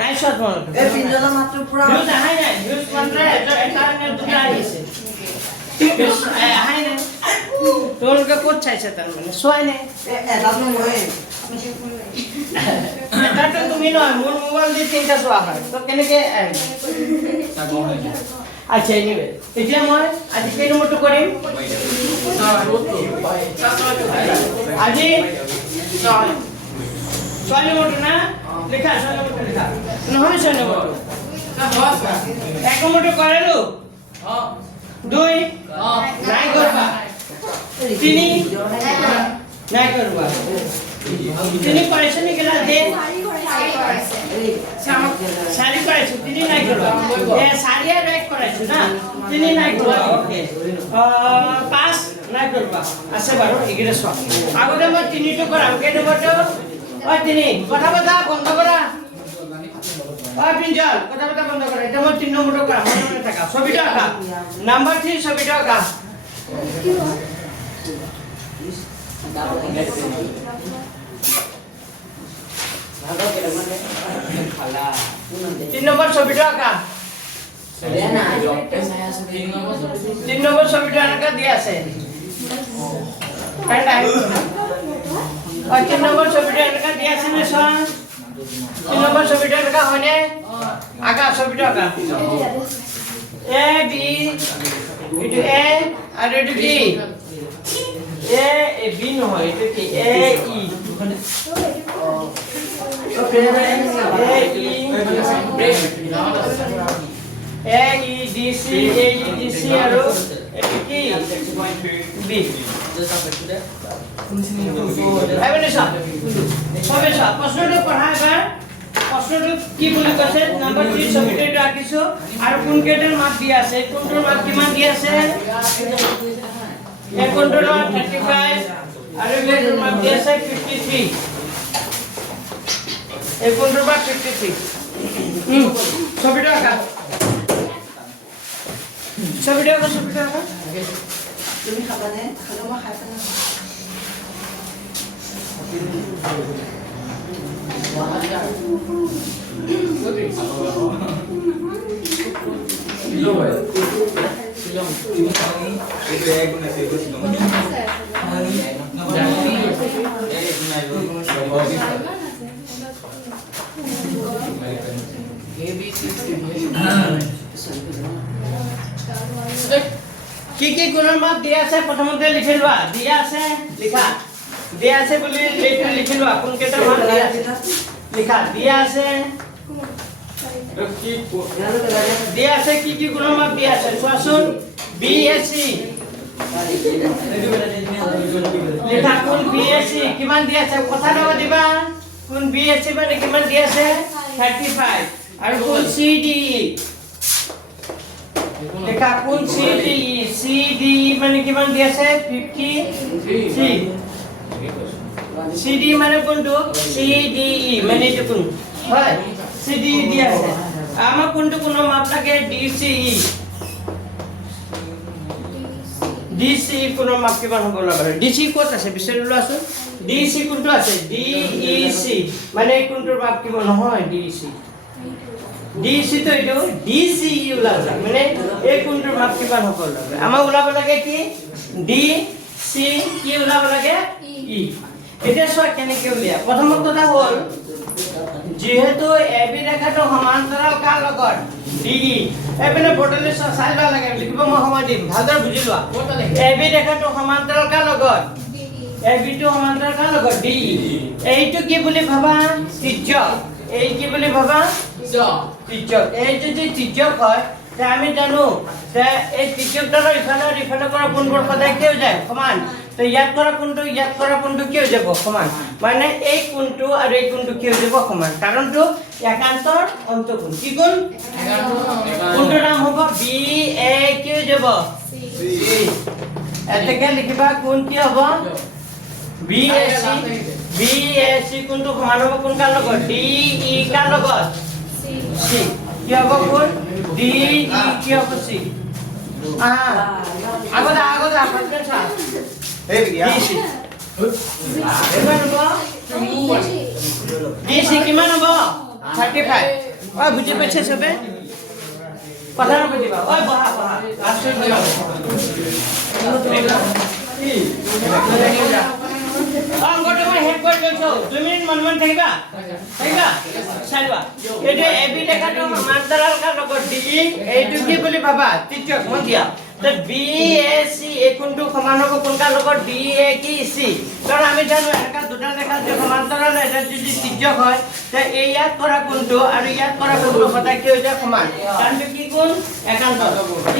নাই চোৱা তোমালোকে এই পিঞ্জলৰ মাতটো পুৰা ভিউজ আহাই নাই ভিউজ মানে এটা দুটা আহিছে ভিউজ আহাই নাই তোমালোকে ক'ত চাইছে তাৰমানে চোৱাই নাই এটাতো ময়ে এটাতো তুমি নহয় মোৰ মোবাইল দি তিনিটা চোৱা হয় তো কেনেকৈ আচ্ছা এনিৱে এতিয়া মই আজি কেই নম্বৰটো কৰিম আজি 6 নম্বৰটো না লিখা 6 নম্বৰটো লিখা নহয় 6 নম্বৰটো 1 নম্বৰটো কৰিলো 2 নাই কৰবা 3 নাই কৰবা 3 কৰিছে নেকি না দে 4 কৰিছে 3 নাই কৰবা 4 আৰু 1 কৰাইছো না 3 নাই কৰবা ওকে 5 নাই কৰবা আছে বাৰু এগিৰে চোৱা আগতে মই 3টো কৰাম কেই নম্বৰটো ও 3 কথা বন্ধ কৰা ও পিঞ্জল কথা বন্ধ কৰা এটা মই 3 নম্বৰটো কৰাম মনে থাকা ছবিটো আঁকা নাম্বার 3 ছবিটো আঁকা তিন নম্বর ছবিটা আঁকা 3 নম্বর ছবিটা আঁকা দিয়া আছে 3 নম্বর ছবিটা আঁকা দিয়া আছে না সব 3 নম্বর ছবিটা আঁকা হয়নে আঁকা ছবিটা আঁকা এ বি এটা এ আর এটা কি এ বি নহয় এটা কি এ ই A E D C আৰু এটা কি B এবাৰে সব সবে সব প্ৰশ্নটো পঢ়া এবাৰ প্ৰশ্নটো কি বুলি কৈছে নাম্বাৰ 3 ছবিটো আঁকিছো আৰু কোন কেইটাৰ মাৰ্ক দিয়া আছে কোনটোৰ মাৰ্ক কিমান দিয়া আছে এই কোনটোৰ মাৰ্ক 35 আৰু এইটোৰ মাৰ্ক দিয়া আছে 53 এই কোনটোৰ মাৰ্ক 53 ছবিটো আঁকা ছবিটো আঁকা তুমি খাবানে খালো মই খাই পেলাই কি কোনৰ মাৰ্ক দিয়া আছে প্ৰথমতে লিখি লোৱা দিয়া আছে লিখা দিয়া আছে বুলি লিখি লোৱা কোন কেইটা মাৰ্ক দিয়া আছে লিখা দিয়া আছে কি কোনৰ মাৰ্ক দিয়া আছে চোৱাচোন BSc লিখা কোন BSc কিমান দিয়া আছে কথা নাবা দিবা কোন BSc মানে কিমান দিয়া আছে 35 আৰু কোন CDE লিখা কোন CDE মানে কিমান দিয়া আছে 53 CDE মানে কোনটো CDE মানে এইটো কোন হয় CDE দিয়া আছে আমাৰ কোনটো কোনো মাপ লাগে DC কোনো মাপ কিমান হ'ব লাগে DC ক'ত আছে বিচাৰি লোৱাচোন DC কোনটো আছে DEC মানে কোনটোৰ মাপ কিমান নহয় DC তো এইটো DCE ওলাব মানে এই কোনটোৰ মাপ কিমান হ'ব লাগে আমাৰ ওলাব লাগে কি DC কি ওলাব লাগে E এটা চোৱা কেনেকৈ উলিয়া প্ৰথম কথা হ'ল যেহেতু AB ৰেখাটো সমান্তৰাল কাৰ লগত DE এপিনে বৰ্ডলে চাইবা লাগে লিখিব মই সময় দিম ভালদৰে বুজি লোৱা AB ৰেখাটো সমান্তৰাল কাৰ লগত AB টো সমান্তৰাল কাৰ লগত DE এইটো কি বুলি ভাবা ত্ৰিজ্যক এই কি বুলি ভাবা ত্ৰিজ্যক এই যদি ত্ৰিজ্যক হয় তে আমি জানো যে এই ত্ৰিজ্যকটাৰ ইফালে কৰা কোণবোৰ সদায় কি হৈ যায় সমান তো ইয়াত কৰা কোণটো কি হৈ যাব সমান মানে এই কোণটো আৰু এই কোণটো কি হৈ যাব সমান কাৰণটো একান্তৰ অন্তঃকোণ কি কোণ কোণটোৰ নাম হ'ব BA কি হৈ যাব এতেকে লিখিবা কোণ কি হ'ব BAC কোণটো সমান হ'ব কোন কাৰ লগত DE কাৰ লগত C কি হ'ব কোণ DE কি হ'ব C আগত আপনি চা এই বিয়া এবাৰ হ'ব DC কিমান হ'ব 35 ঐ বুজি পাইছে সবে কথা নকৰিবা ঐ বহা আশ্চৰ্য বহা অংকটো মই হেড কৰি লৈছো 2 মিনিট মন থাকিবা চাইবা এইটো এবি লেখাটো সমান্তৰাল কাৰ লগত ডি এইটো কি বুলি ভাবা তৃতীয়ক মন দিয়া তে বি এ সি এই কোণটো সমান হ'ব কোনকাৰ লগত ডি এ কি সি কাৰণ আমি জানো এটা দুটা লেখা যে সমান্তৰাল এটা যদি তৃতীয়ক হয় তে এই ইয়াত কৰা কোণটো আৰু ইয়াত কৰা কোণটো সদায় কি হৈ যায় সমান কাৰণ কি কোণ একান্তৰ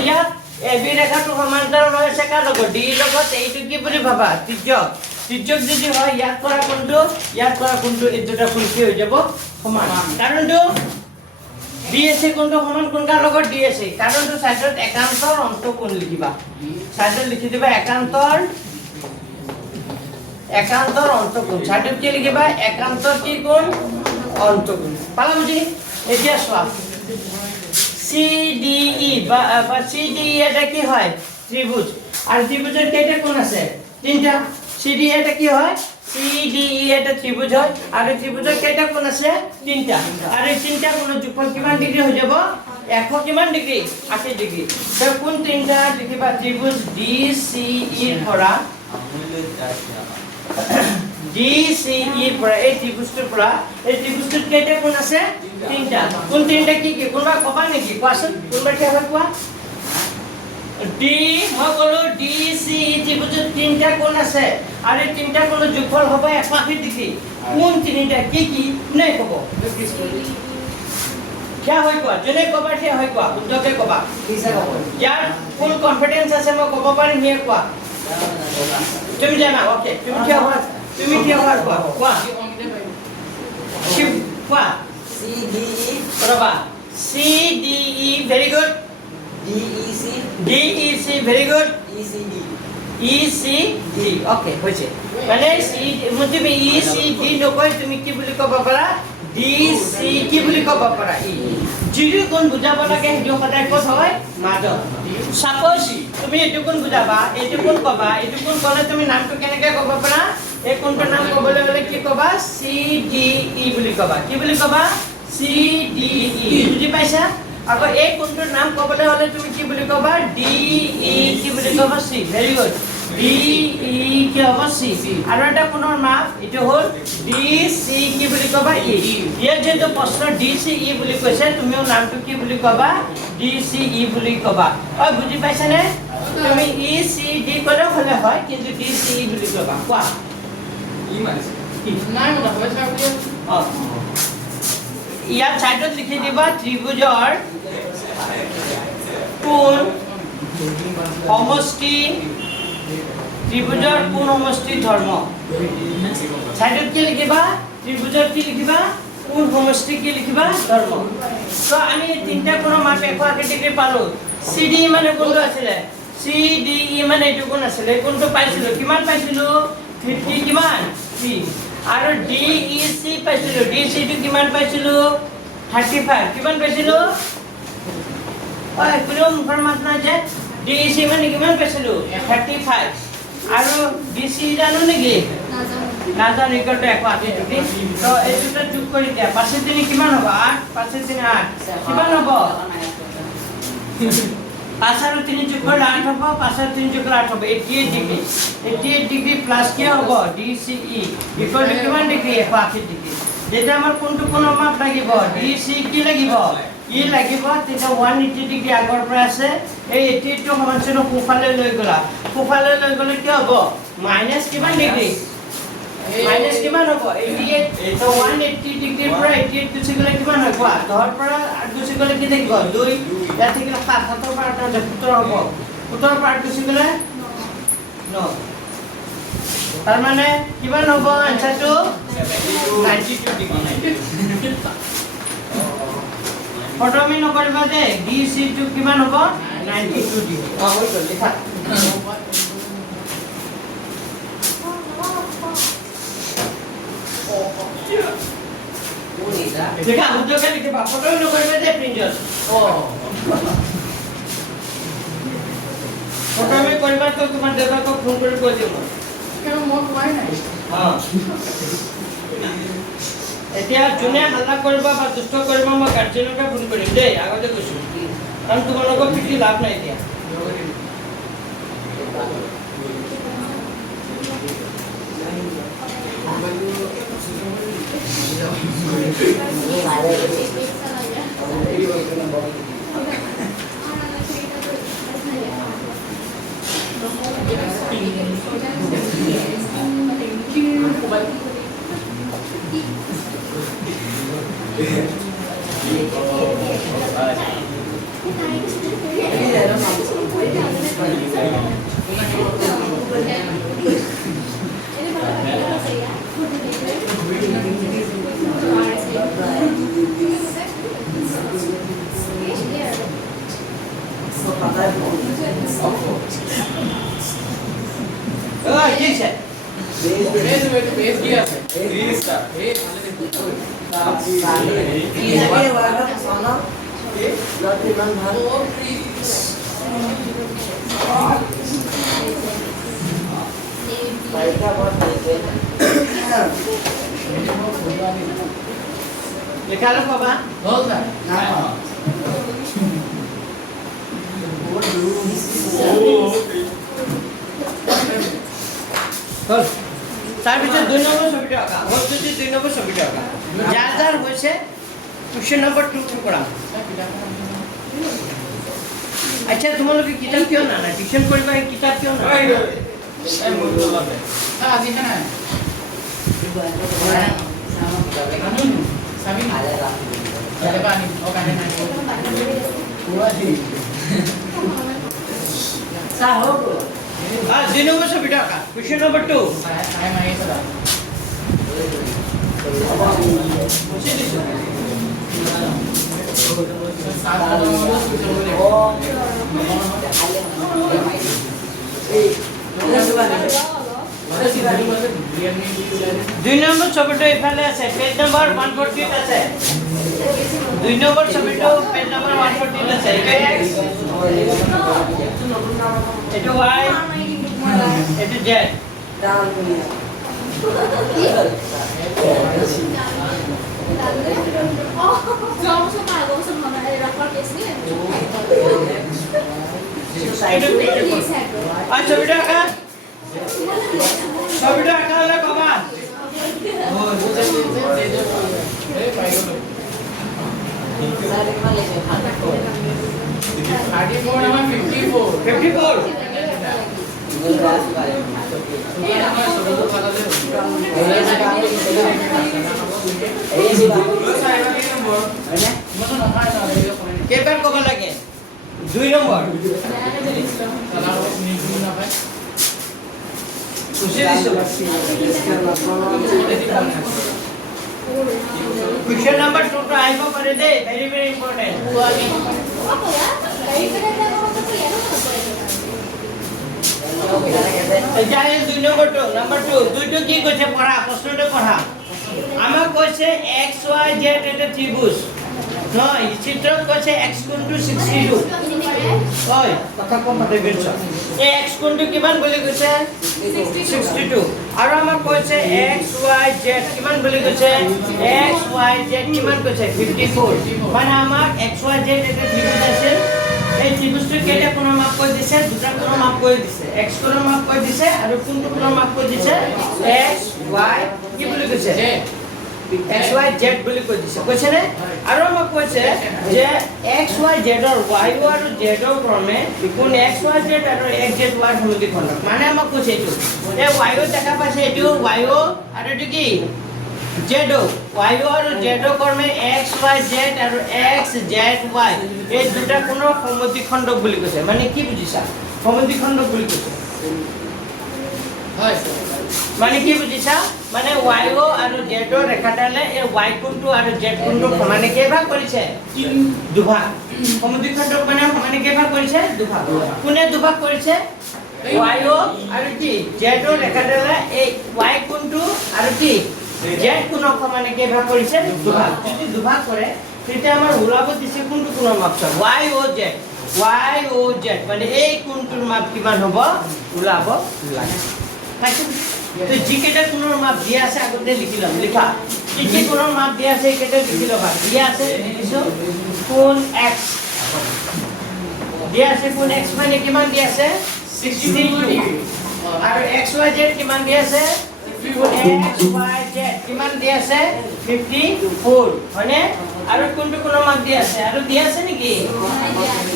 ইয়াত এবি ৰেখাটো সমান্তৰাল হৈছে কাৰ লগত ডি লগত এইটো কি বুলি ভাবা তৃতীয়ক যদি হয় ইয়াত কৰা কোণটো এই দুটা কোণ কি হৈ যাব সমান কাৰণটো ডিএসি কোণটো সমান কোনকাৰ লগত ডিএসি কাৰণটো সাইডত একান্তৰ অন্তঃকোণ লিখিবা সাইডত লিখি দিবা একান্তৰ অন্তঃকোণ সাইডত কি লিখিবা একান্তৰ কি কোণ অন্তঃকোণ পালা বুজি এতিয়া চোৱা CDE বা CDE এটা কি হয় ত্রিভুজ আর ত্রিভুজের কেইটা কোণ আছে তিনটা CDE এটা কি হয় CDE এটা ত্রিভুজ হয় আর ত্রিভুজের কেইটা কোণ আছে তিনটা আর এই তিনটা কোণৰ যোগফল কিমান ডিগ্ৰী হৈ যাব 100 কিমান ডিগ্ৰী 80 ডিগ্ৰী তো কোন তিনটা লিখিবা ত্ৰিভুজ DCE ৰ পৰা DCE পৰা এই ত্ৰিভুজটোৰ পৰা এই ত্রিভুজটোত কেইটা কোণ আছে তিনটা কোন তিনটা কি কোনবা কবা নেকি কোৱাচোন কোনবা কি হয় কোৱা D মই কলো DCE ত্ৰিভুজত তিনটা কোণ আছে আৰু এই তিনটা কোণৰ যোগফল হ'ব 180 ডিগ্ৰী কোন তিনটা কি নাই ক'ব কি হয় কোৱা জনে ক'বা কি হয় কোৱা বুদ্ধকে ক'বা কিছে ক'ব ইয়াৰ ফুল কনফিডেন্স আছে মই ক'ব পাৰিম হে কোৱা তুমি জানা ওকে তুমি কি হয় কোৱা কোৱা CDE ৰবা CDE very good DEC very good ECD okay হৈছে মানে তুমি ECD নকৈ তুমি কি বুলি ক'ব পাৰা DC কি বুলি ক'ব পাৰা যিটো কোণ বুজাব লাগে সেইটো সদায় ক'ত হয় মাজত সাপোজ তুমি এইটো কোণ বুজাবা এইটো কোণ ক'বা এইটো কোণ ক'লে তুমি নামটো কেনেকৈ ক'ব পাৰা এই কোণটোৰ নাম ক'বলৈ গ'লে কি ক'বা CDE বুলি ক'বা কি বুলি ক'বা CDE বুজি পাইছা আকৌ এই কোণটোৰ নাম ক'বলৈ হ'লে তুমি কি বুলি ক'বা DE কি বুলি ক'বা C ভেৰি গুড DE কি হ'ব C আৰু এটা কোণৰ নাম এইটো হ'ল DC কি বুলি ক'বা E ইয়াত যেটো প্ৰশ্ন DCE বুলি কৈছে তুমিও নামটো কি বুলি ক'বা DCE বুলি ক'বা ঐ বুজি পাইছানে তুমি ECD ক'লে হ'লে হয় কিন্তু DCE বুলি ক'বা কোৱা নাই মই নকওঁ ইয়াত সাইডত লিখি দিবা ত্ৰিভুজৰ কোণ সমষ্টি ত্ৰিভুজৰ কোণ সমষ্টি ধৰ্ম সাইডত কি লিখিবা ত্ৰিভুজৰ কি লিখিবা কোণ সমষ্টি কি লিখিবা ধৰ্ম তো আমি তিনটা কোণৰ মান 180 ডিগ্ৰী পালো CDE মানে কোনটো আছিল CDE মানে এইটো কোণ আছিল কোনটো পাইছিলো কিমান পাইছিলো 50 কিমান 3 আৰু DEC পাইছিলো DC টো কিমান পাইছিলো 35 কিমান পাইছিলো ওই কোন ফরমাত যে DEC মানে কিমান পাইছিলো 35 আৰু DC জানো নেকি নাজানো ইকুয়াল টু 180 ডিগ্ৰী তো এই দুটা যোগ কৰি দিয়া পাঁচে তিনি কিমান হ'ব 8 পাঁচে তিনি 8 কিমান হ'ব 5 আৰু 3 যোগ কৰিলে 8 হ'ব 5 আৰু 3 যোগ কৰিলে 8 হ'ব 88 ডিগ্ৰী প্লাস কি হ'ব DCE ইকুয়াল টু কিমান ডিগ্ৰী 180 ডিগ্ৰী যেটা আমাৰ কোনটো কোণৰ মাপ লাগিব DC কি লাগিব ই লাগিব তেতিয়া 180 ডিগ্ৰী আগৰ পৰা আছে এই 88 টো সমানচিহ্ন সোঁফালে লৈ গ'লে কি হ'ব মাইনাস কিমান ডিগ্ৰী মাইনাস কিমান হ'ব 88 তো 180 ডিগ্ৰীৰ পৰা 88 গুচি গ'লে কিমান হ'ব 10 পৰা 8 গুচি গ'লে কি থাকিব 2 ইয়াত থাকিলে 7 7 পৰা 8 17 হ'ব 17 পৰা 8 গুচি গ'লে 9 তাৰ মানে কিমান হ'ব আনসাৰটো 92 ডিগ্ৰী ফটোমি নকৰিবা যে DC টো কিমান হ'ব 92 ডিগ্ৰী হৈ গ'ল লিখা দেখা উদ্যোগে লিখিবা ফটোমি নকৰিবা যে প্ৰিন্টত ফটোমি কৰিবা তো তোমাৰ দেউতাকক ফোন কৰি কৈ দিম কেন মই কোৱাই নাই এতিয়া যোনে হাল্লা কৰিব বা দুষ্ট কৰিব মই গাৰ্জেনকে ফোন কৰিম দেই আগতে কৈছোঁ কাৰণ তোমালোকক পিটি লাভ নাই এতিয়া লিখালো কবা তাৰপিছত 2 নম্বৰ ছবিটো আঁকা হ'ল যদি 2 নম্বৰ ছবিটো আঁকা যাৰ যাৰ হৈছে কুৱেশ্যন নম্বৰ 2 কৰা আচ্ছা তোমালোকে কিতাপ কিয় নানা টিউশ্যন কৰিবা কিতাপ কিয় নানা আজি না দুই নম্বৰ ছবিটো আঁকা কুৱেশ্যন নম্বৰ 2 2 নম্বৰ ছবিটো ইফালে আছে পেজ নম্বৰ 140 আছে 2 নম্বৰ ছবিটো পেজ নম্বৰ 140 আছে এটো y এটো z ছবিটা আঁকা ছবিটা আঁকা হলে কবা কেইবাৰ ক'ব লাগে 2 number Question number 2 to I go pare de very very important. Jai 2 number 2 দুইটো কি কৈছে পঢ়া প্ৰশ্নটো পঢ়া আমাক কৈছে x y z এটা ত্ৰিভুজ নয় চিত্ৰত কৈছে x কোণটো 62 হয় কথা কম পাতে বেছ এই x কোণটো কিমান বুলি কৈছে 62 আৰু আমাক কৈছে x y z কিমান বুলি কৈছে x y z কিমান কৈছে 54 মানে আমাক x y z এটা ত্রিভুজ আছে এই ত্রিভুজটো কেইটা কোণৰ মাপ কৈ দিছে দুটা কোণৰ মাপ কৈ দিছে x কোণৰ মাপ কৈ দিছে আৰু কোনটো কোণৰ মাপ কৈ দিছে x y কি বুলি কৈছে x y z বুলি কৈ দিছে কৈছে নে আৰু আমাক কৈছে যে x y z ৰ y আৰু z ৰ ক্ৰমে কোন x y z আৰু x z y সমদ্বিখণ্ডক মানে আমাক কৈছে এইটো এই y ও দেখা পাইছে এইটো y ও আৰু এইটো কি z ও y আৰু z ৰ ক্ৰমে x y z আৰু x z y এই দুটা কোণৰ সমদ্বিখণ্ডক বুলি কৈছে মানে কি বুজিছা সমদ্বিখণ্ডক বুলি কৈছে হয় মানে কি বুজিছা মানে y ও আৰু z ৰ ৰেখাডালে এই y কোণটো আৰু z কোণটো সমানে কেইভাগ কৰিছে দুভাগ সমদ্বিখণ্ডক মানে সমানে কেইভাগ কৰিছে দুভাগ কোনে দুভাগ কৰিছে y ও আৰু কি z ৰ ৰেখাডালে এই y কোণটো আৰু কি z কোণক সমানে কেইভাগ কৰিছে দুভাগ যদি দুভাগ কৰে তেতিয়া আমাৰ ওলাব দিছে কোনটো কোণৰ মাপ চাব y ও z মানে এই কোণটোৰ মাপ কিমান হ'ব ওলাব লাগে তো যিকেইটা কোণৰ মাপ দিয়া আছে আগতে লিখি ল'ম লিখা কি কোণৰ মাপ দিয়া আছে কেইটা লিখি ল'বা দিয়া আছে লিখিছো কোণ x দিয়া আছে কোণ x মানে কিমান দিয়া আছে 62 ডিগ্ৰী আৰু xyz কিমান দিয়া আছে xyz কিমান দিয়া আছে 54 হয়নে আৰু কোনটো কোণৰ মাপ দিয়া আছে আৰু দিয়া আছে নেকি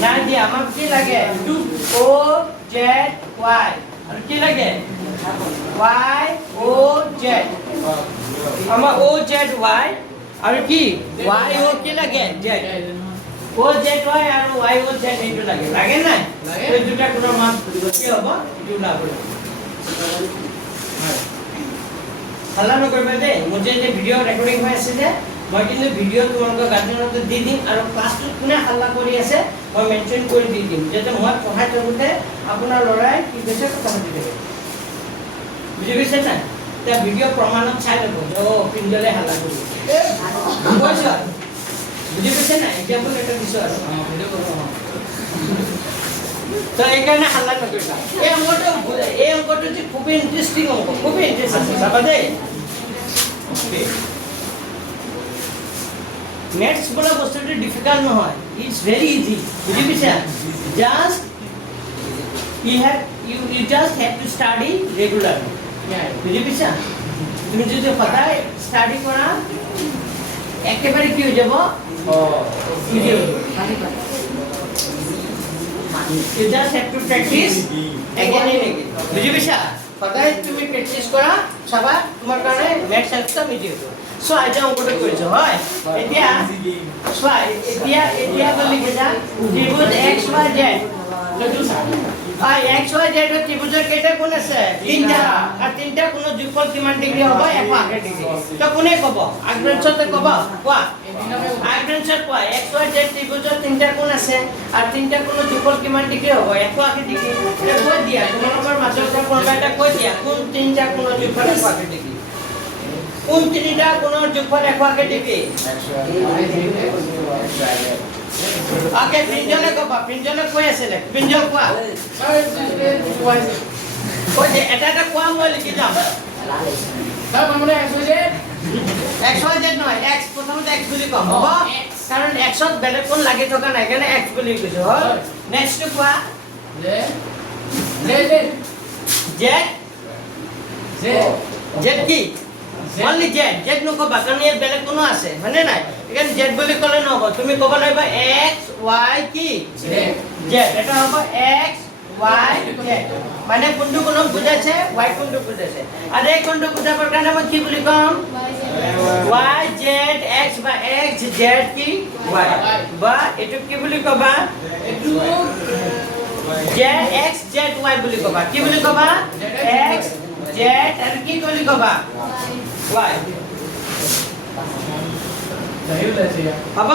নাই দিয়া আমাক কি লাগে o z y আৰু কি লাগে y o z আমাৰ o z y আৰু কি y o কি লাগে z o z y আৰু y o z এইটো লাগে লাগে নাই এই দুটা কোণৰ মান কি হ'ব এইটো ওলাব হাল্লা নকৰিবা দেই মোৰ যে ভিডিঅ' ৰেকৰ্ডিং হৈ আছে যে মই কিন্তু ভিডিঅ' তোমালোকৰ গাৰ্জেনক দি দিম আৰু ক্লাছটোত কোনে হাল্লা কৰি আছে মই মেনশ্যন কৰি দি দিম যাতে মই পঢ়াই থাকোঁতে আপোনাৰ ল'ৰাই কি কৈছে কথা পাতি থাকে বুজি পাইছে নাই এতিয়া ভিডিঅ' প্ৰমাণত চাই ল'ব পিঞ্জলে হাল্লা কৰিব কৈছ বুজি পাইছে নাই এক্সাম্পল এটা দিছোঁ আৰু তো এইকাৰণে হাল্লা নকৰিবা এই অংকটো যে খুব ইণ্টাৰেষ্টিং অংক খুব ইণ্টাৰেষ্টিং চাবা দেই মেথছ বোলা বস্তুটো ডিফিকাল্ট নহয় ইটছ ভেৰি ইজি বুজি পাইছা just you just have to study regularly বুজি পাইছা তুমি যদি সদায় ষ্টাডি কৰা একেবাৰে কি হৈ যাব ইজি হৈ যাব you just have to practice again and again বুজি পাইছা সদায় তুমি প্ৰেক্টিছ কৰা চাবা তোমাৰ কাৰণে মেথছ একদম ইজি হ'ব সো আজি অংকটো কৰিছো হয় এতিয়া চোৱা এতিয়া লিখে যা ত্ৰিভুজ x y z x y z ত্ৰিভুজৰ কেইটা কোণ আছে তিনটা আৰু তিনটা কোণৰ যোগফল কিমান ডিগ্ৰী হ'ব 180 ডিগ্ৰী তো কোনে ক'ব আগবেঞ্চতে ক'ব কোৱা আগবেঞ্চত কোৱা x y z ত্ৰিভুজৰ তিনটা কোণ আছে আৰু তিনটা কোণৰ যোগফল কিমান ডিগ্ৰী হ'ব 180 ডিগ্ৰী এটা কৈ দিয়া তোমালোকৰ মাজৰ পৰা কোনোবা এটা কৈ দিয়া কোন তিনটা কোণৰ যোগফল 180 ডিগ্ৰী কোন তিনিটা কোণৰ যোগফল 180 ডিগ্ৰী ওকে পিঞ্জলে ক'বা পিঞ্জলে কৈ আছিলে পিঞ্জল কোৱা কৈ যে এটা কোৱা মই লিখি যাম স্যাৰ মানে x y z নহয় x প্ৰথমতে x বুলি কম হ'ব কাৰণ x ত বেলেগ কোণ লাগি থকা নাই কাৰণে x বুলি কৈছো হয় নেক্সট কোৱা z z কি only z নকবা কাৰণ ইয়াত বেলেগ কোনো আছে মানে নাই এখানে z বুলি ক'লে নহব তুমি ক'ব লাগিব x y কি z এটা হ'ব x y z মানে কোনটো কোণক বুজাইছে y কোণটো বুজাইছে আৰু এই কোণটো বুজাবৰ কাৰণে মই কি বুলি ক'ম y z x বা x z কি y বা এটো কি বুলি ক'বা একটু z x z y বুলি ক'বা কি বুলি ক'বা x z আৰু কি বুলি ক'বা y হ'ব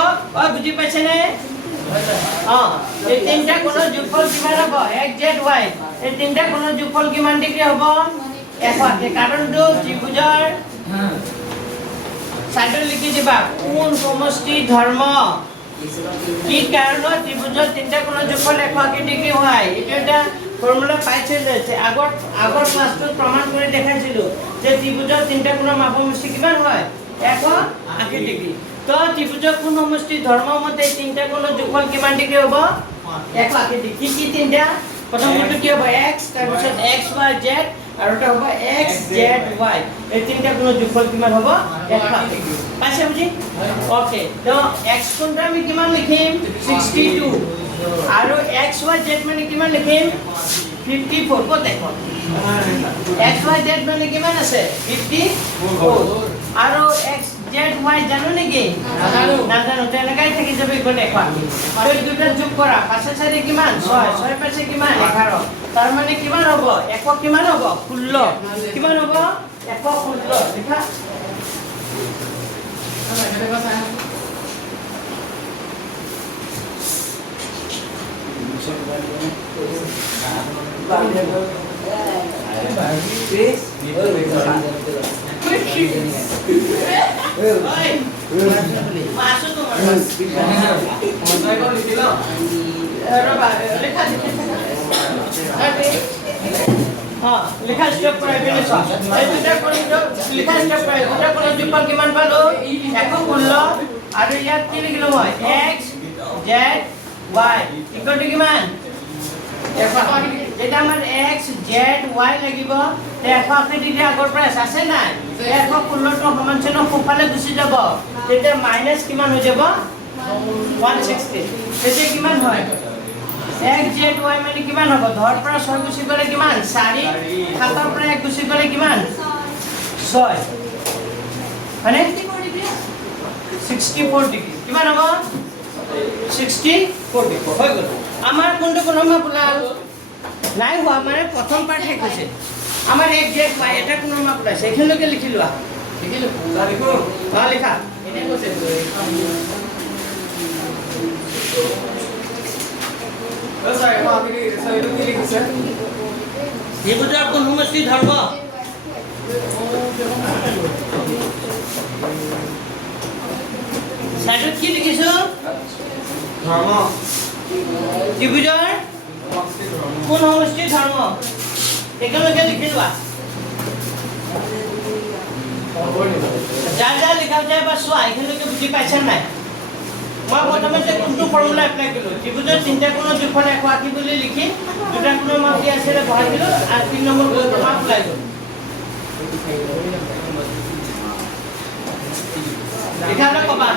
বুজি পাইছে নে এই তিনটা কোণৰ যোগফল কিমান হ'ব x z y এই তিনটা কোণৰ যোগফল কিমান ডিগ্ৰী হ'ব 180 কাৰণটো ত্ৰিভুজৰ সাইডত লিখি দিবা কোন সমষ্টি ধৰ্ম কি কাৰণত ত্ৰিভুজৰ তিনটা কোণৰ যোগফল 180 ডিগ্ৰী হয় এইটো এটা ফৰ্মুলা পাইছিল যে আগৰ ক্লাছটোত প্ৰমাণ কৰি দেখাইছিলো যে ত্ৰিভুজৰ তিনটা কোণৰ মাপ সমষ্টি কিমান হয় 180 ডিগ্ৰী তো ত্ৰিভুজৰ কোন সমষ্টি ধৰ্ম মতে তিনটা কোণৰ যোগফল কিমান ডিগ্ৰী হ'ব 180 ডিগ্ৰী কি তিনটা প্ৰথমটো কি হ'ব x তাৰপিছত x y z আৰু এটা হ'ব x z y এই তিনটা কোণৰ যোগফল কিমান হ'ব 180 ডিগ্ৰী পাইছে বুজি ওকে তো x কোণটো আমি কিমান লিখিম 62 আৰু x y z মানে কিমান লিখিম 54 কত দেখো x y z মানে কিমান আছে 54 আৰু x z y জানো নেকি নাজানো তেনেকাই থাকি যাবে গো দেখো আৰু দুটা যোগ কৰা পাছে চাৰি কিমান 6 6 পাছে কিমান 11 তাৰ মানে কিমান হ'ব 1 কিমান হ'ব 16 কিমান হ'ব 116 দেখা masuk tuh mas. লিখা স্টপ কৰা এইপিনে চোৱা এই দুটা কোণ লিখা স্টপ কৰা দুটা কোণৰ যোগফল কিমান পালো 116 আৰু ইয়াত কি লিখিলো মই x z y equal to কিমান এটা আমাৰ x z y লাগিব তে 180 ডিগ্ৰী আগৰ পৰা আছে নাই 116 টো সমান চিহ্ন সোঁফালে গুচি যাব তেতিয়া মাইনাস কিমান হৈ যাব 160 তেতিয়া কিমান হয় x z y মানে কিমান হ'ব ধৰ পৰা 6 গুচি গলে কিমান 4 7 পৰা 1 গুচি গলে কিমান 6 মানে 64 ডিগ্ৰী কিমান হ'ব 64 ডিগ্ৰী হৈ গ'ল আমাৰ কোনটো কোন মাপ ওলাল নাই হোৱা মানে প্ৰথম পাৰ্ট শেষ হৈছে আমাৰ x z y এটা কোন মাপ ওলাইছে এইখিনিলৈকে লিখি লোৱা লিখিলো লিখা এনে কৈছে ত্ৰিভুজৰ কোন সমষ্টি ধৰ্ম সাইডত কি লিখিছো ধৰ্ম ত্ৰিভুজৰ কোন সমষ্টি ধৰ্ম একেলগে লিখি লোৱা যা লিখা যায় বা চোৱা একেলগে বুজি পাইছা নাই মই প্ৰথমে যে কোনটো ফৰ্মুলা এপ্লাই কৰিলো ত্ৰিভুজৰ তিনিটা কোণৰ যোগফল 180 বুলি লিখি দুটা কোণৰ মাপ দিয়া আছে বহাই দিলো আৰু 3 নম্বৰ কোণৰ মাপ ওলাই গ'ল লিখালে কবা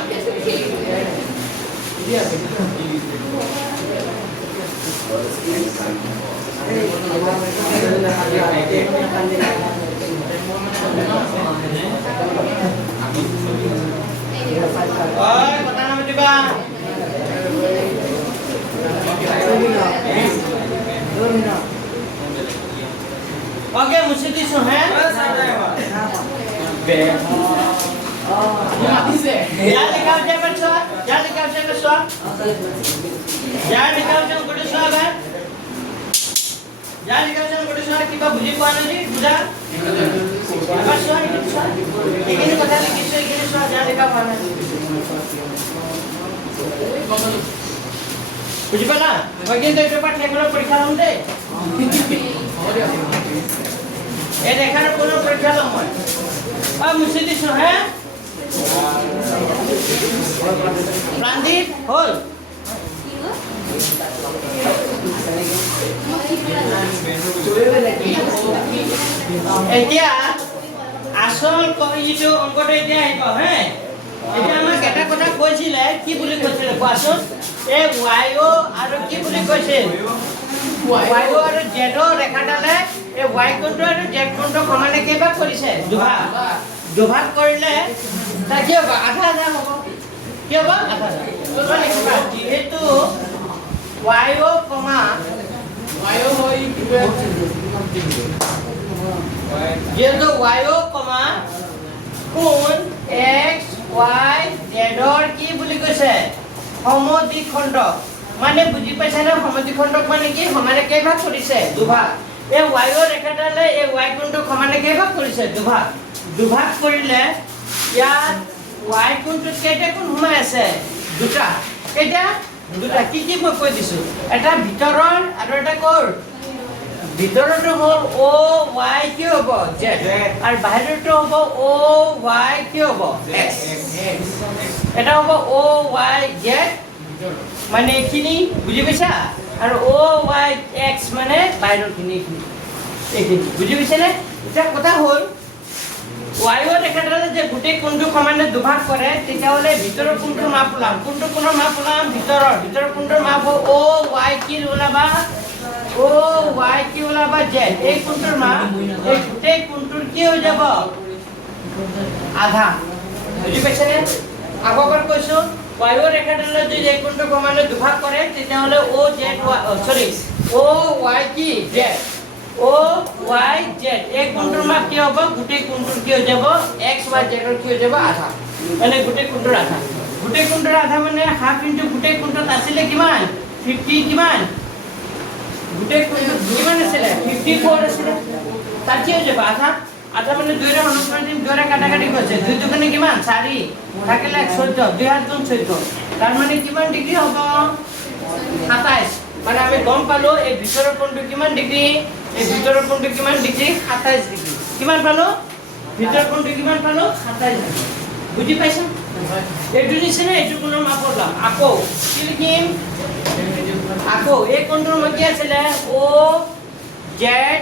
ওই কথা না দিবা ओके मुझसे दिसो है या लिखा जाए बच्चों या लिखा जाए बच्चों या लिखा जाए गुड स्वागत है या लिखा जाए गुड स्वागत की बात बुझी पाना जी बुझा बच्चों लेकिन पता नहीं किससे किससे स्वागत या लिखा पाना बुझी पाना वकील तो पेपर ठेकलो परीक्षा होंगे ये देखा ना कोनो परीक्षा लो मैं अब मुझसे दिसो है प्रांदीप होल এতিয়া আসল কইটো অংকটো এতিয়া আহিব হে এতিয়া আমাক এটা কথা কৈছিলে কি বুলি কৈছিলে কোৱাচোন এ y আৰু কি বুলি কৈছে y আৰু z ৰেখাডালে এই y কোণটো আৰু z কোণটো সমানে কেইভাগ কৰিছে দুভাগ কৰিলে তা কি হ'ব আধা আধা হ'ব কি হ'ব আধা আধা তো লিখিবা যেহেতু y হয় যেহেতু y কোণ x y z কি বুলি কৈছে সমদ্বিখণ্ড মানে বুজি পাইছা না সমদ্বিখণ্ডক মানে কি সমানে কেইভাগ কৰিছে দুভাগ এই y ৰেখাডালে এই y কোণটো সমানে কেইভাগ কৰিছে দুভাগ কৰিলে ইয়াত y কোণটোত কেইটা কোণ সোমাই আছে দুটা কেইটা দুটা কি কি মই কৈ দিছো এটা ভিতৰৰ আৰু এটা কৰ ভিতৰটো হ'ল o y কি হ'ব z আৰু বাহিৰটো হ'ব o y কি হ'ব x এটা হ'ব o y z মানে এখিনি বুজি পাইছা আৰু o y x মানে বাহিৰখিনি এখিনি বুজি পাইছা নে এটা কথা হ'ল y ৰেখাডালে যে গোটেই কোণটো সমানে দুভাগ কৰে তেতিয়াহ'লে ভিতৰৰ কোণটো মাপ ওলাম কোণটো কোণৰ মাপ ওলাম ভিতৰৰ কোণটোৰ মাপ হ'ব o y কি ওলাবা o y কি ওলাবা z এই কোণটোৰ মাপ এই গোটেই কোণটোৰ কি হৈ যাব আধা বুজি পাইছা নে আগৰ কৈছো y ৰেখাডালে যদি এই কোণটো সমানে দুভাগ কৰে তেতিয়াহ'লে o y কি z o y z এই কোণটোৰ মাপ কি হ'ব গোটেই কোণটোৰ কি হৈ যাব x y z কি হৈ যাব আধা মানে গোটেই কোণটোৰ আধা মানে হাফ ইনটু গোটেই কোণটোত আছিলে কিমান 50 কিমান গোটেই কোণটো কিমান আছিলে 54 আছিলে তাত কি হৈ যাব আধা মানে দুইৰে অনুপাত দিম দুইৰে কাটাকাটি কৰিছে দুই দুগুণে কিমান 4 থাকিলে 14 2 হাত গুণ 14 তাৰ মানে কিমান ডিগ্ৰী হ'ব 27 মানে আমি গম পালো এই ভিতৰৰ কোণটো কিমান ডিগ্ৰী এই ভিতৰৰ কোণটো কিমান ডিগ্ৰী 27 ডিগ্ৰী কিমান পালো ভিতৰৰ কোণটো কিমান পালো 27 ডিগ্ৰী বুজি পাইছা এইটো নিচিনা এইটো কোণৰ মাপ ওলাম আকৌ কি লিখিম আকৌ এই কোণটোৰ মান কি আছিলে ও জেড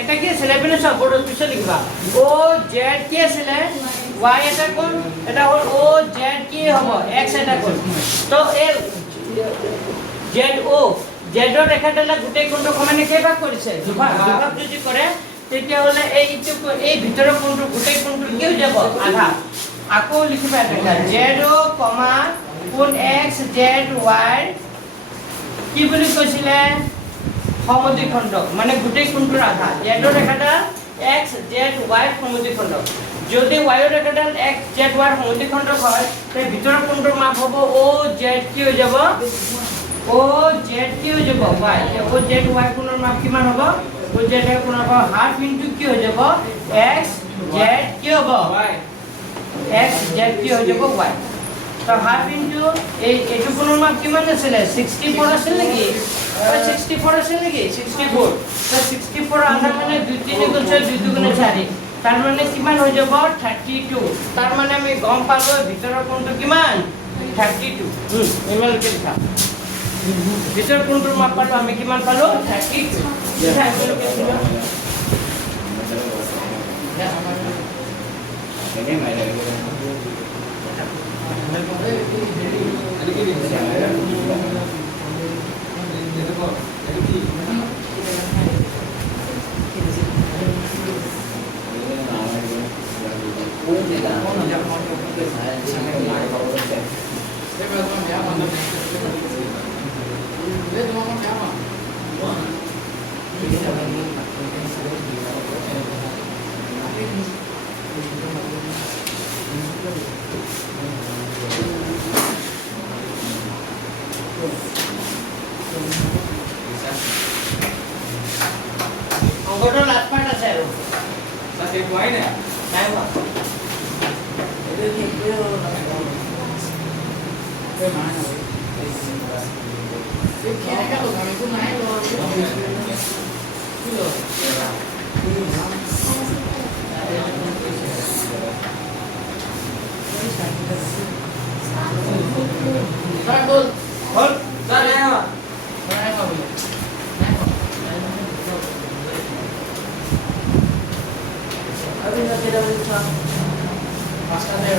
এটা কি আছিলে এপিনে সব বৰ্ডত পিছত লিখিবা ও জেড কি আছিলে y এটা কোণ এটা হ'ল ও জেড কি হ'ব x এটা কোণ তো এই জেড ও জেডৰ ৰেখাডালে গোটেই কোণটো সমানে কেইভাগ কৰিছে দুভাগ যদি কৰে তেতিয়াহ'লে এই ভিতৰৰ কোণটো গোটেই কোণটো কি হৈ যাব আধা আকৌ লিখিবা এটা জেড ও কমা কোণ x জেড y কি বুলি কৈছিলে সমদ্বিখণ্ড মানে গোটেই কোণটোৰ আধা জেডৰ ৰেখাডাল x z y সমদ্বিখণ্ড যদি y ৰ ৰেখাডাল x z y সমদ্বিখণ্ড হয় তে ভিতৰৰ কোণটোৰ মাপ হ'ব o z কি হৈ যাব o z কি হৈ যাব y o z y কোণৰ মাপ কিমান হ'ব o z y কোণৰ মাপ হাফ ইনটু কি হৈ যাব x z কি হ'ব y x z কি হৈ যাব y তো হাফ ইনটু এইটো কোণৰ মাপ কিমান আছিল 64 আছিল নেকি 64 আছিল নেকি 64 তো 64 আধা মানে 2 3 গুণ 6 2 গুণ 4 তার মানে কিমান হৈ যাব 32 তার মানে আমি গম পালো ভিতৰৰ কোণটো কিমান 32 ইমানলৈকে লিখা ভিতৰৰ কোণটোৰ মাপ পালো আমি কিমান পালো 32 লিখা ইমানলৈকে লিখা অংকটো লাষ্ট পাৰ্ট আছে আৰু তাতে কোৱাই নাই নাই হোৱা হ'ল নাই হোৱা अभी ना तेरा भी था পাঁচটা তেৰ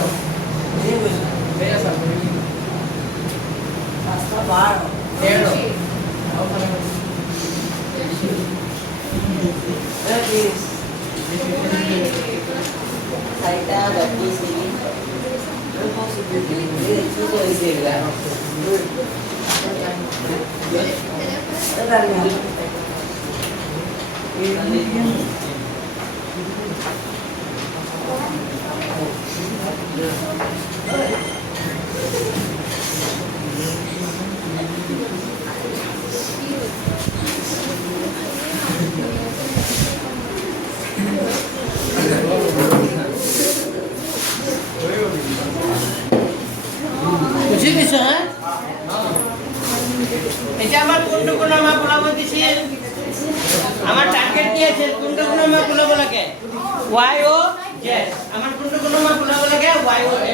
ये बोल বেয়া আছে रास्ता बाहर তেৰ This साइटा गति सीरी ये चीज़ है इसे गया अरे বুজি পাইছ হা এতিয়া আমাৰ কোনটো কোণ আমাক ওলাব দিছিল আমাৰ টাৰ্গেট কি আছিল কোনটো কোণ আমাক ওলাব লাগে y o z আমাৰ কোনটো কোণ আমাক ওলাব লাগে y o z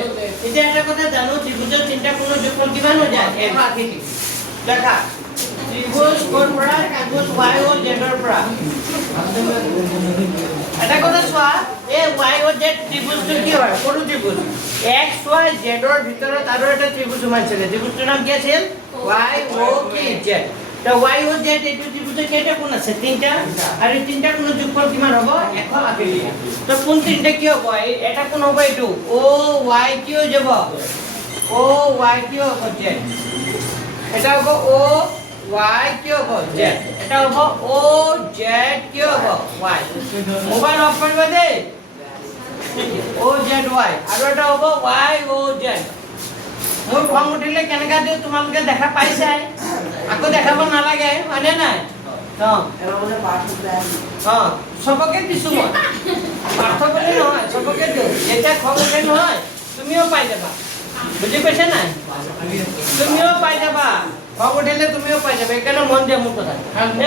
এতিয়া এটা কথা জানো ত্ৰিভুজৰ তিনিটা কোণৰ যোগফল কিমান হৈ যায় 180 ডিগ্ৰী দেখা ত্ৰিভুজ কোণ পৰা ত্ৰিভুজ y o z ৰ পৰা এটা কথা চোৱা এই y o z ত্ৰিভুজটো কি হয় সৰু ত্ৰিভুজ x y z ৰ ভিতৰত আৰু এটা ত্ৰিভুজ সোমাইছিল ত্ৰিভুজটোৰ নাম কি আছিল y o k z তো y o z এইটো ত্ৰিভুজৰ কেইটা কোণ আছে তিনিটা আৰু এই তিনিটা কোণৰ যোগফল কিমান হ'ব 180 ডিগ্ৰী তো কোন তিনিটা কি হ'ব এটা কোণ হ'ব এইটো o y কি হৈ যাব o y কি হ'ব z এটা হ'ব o y কি হ'ব z এটা হ'ব o z কি হ'ব y মোবাইল অফ কৰিব দেই o z y আৰু এটা হ'ব y o z মোৰ খং উঠিলে কেনেকা দিও তোমালোকে দেখা পাইছাই আকৌ দেখাব নালাগে হয়নে নাই এবার বলে পাঠ উঠে সবকে দিছো মই পাঠ বলে নহয় সবকে দিও এটা খং উঠে নহয় তুমিও পাই যাবা বুজি পাইছা নাই তুমিও পাই যাবা খং উঠিলে তুমিও পাই যাবে এখানে মন দিয়ে মোৰ কথা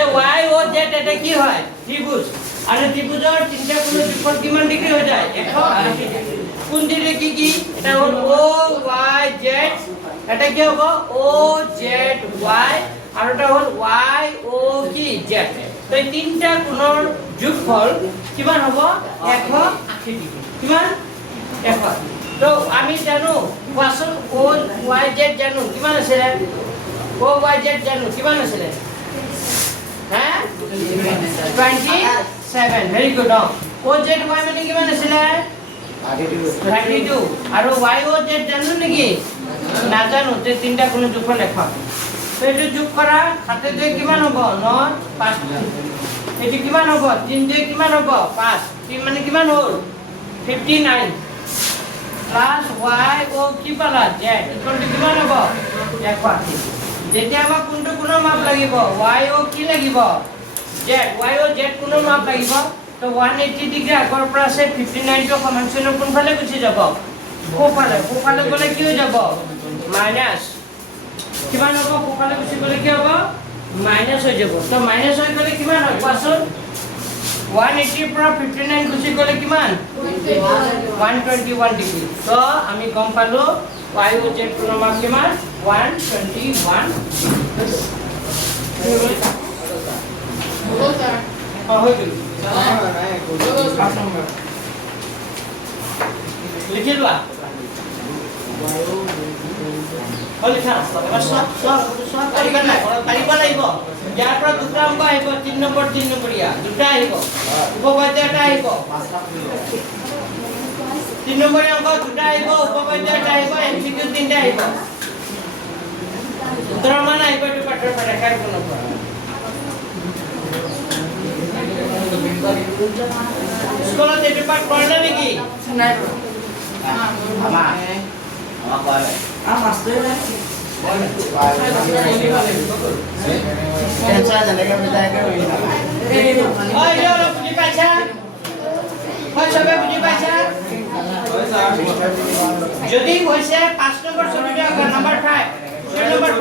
এই y o z এটা কি হয় ত্ৰিভুজ আৰু ত্ৰিভুজৰ তিনটা কোণৰ যোগফল কিমান ডিগ্ৰী হৈ যায় 180 ডিগ্ৰী কোন দিলে কি এটা হ'ল o y z এটা কি হ'ব o z y আৰু এটা হ'ল y o কি z তো এই তিনটা কোণৰ যোগফল কিমান হ'ব 180 ডিগ্ৰী কিমান 100 তো আমি জানো কোৱাচোন o y z জানো কিমান আছে o y z জানো কিমান আছে হ্যাঁ 27 very good o z y মানে কিমান আছে 32 আৰু y o z জানো নেকি নাজানো তে তিনটা কোন যোগফল লেখা তো এটো যোগ কৰা হাতে দুই কিমান হ'ব 9 5 এটো কিমান হ'ব 3 দুই কিমান হ'ব 5 3 মানে কিমান হ'ল 59 প্লাস y o কি পালা z ইকুয়াল টু কিমান হ'ব 180 যেতিয়া আমাক কোনটো কোণৰ মাপ লাগিব y o কি লাগিব z y o z কোণৰ মাপ লাগিব তো 180 ডিগ্ৰী আগৰ পৰা আছে 59 টো সমান্তৰাল কোনফালে গুচি যাব কোফালে গলে কি হৈ যাব মাইনাস কিমান হ'ব কোফালে গুচি গলে কি হ'ব মাইনাস হৈ যাব তো মাইনাস হৈ গলে কিমান হয় কোৱাচোন 180 পৰা 59 গুচি গলে কিমান 121 ডিগ্ৰী তো আমি গম পালো y o z কোণৰ মাপ কিমান 121 হৈ গ'ল লিখি লোৱা লিখা পাৰিব লাগিব ইয়াৰ পৰা দুটা অংক আহিব 3 নম্বৰীয়া দুটা আহিব উপপাদ্য এটা আহিব 3 নম্বৰীয়া অংক দুটা আহিব উপপাদ্য এটা আহিব এমসিকিউ তিনটা আহিব উত্তৰ মান আহিব এইটো পাঠৰ পৰা দেখাৰ কোনো স্কুলত এইটো পাঠ পঢ়িলে নেকি নাই মাষ্টৰ বুজি পাইছা চবে বুজি পাইছা যদি কৈছে 5 নম্বৰ ছবিটো নম্বৰ 5 নম্বৰ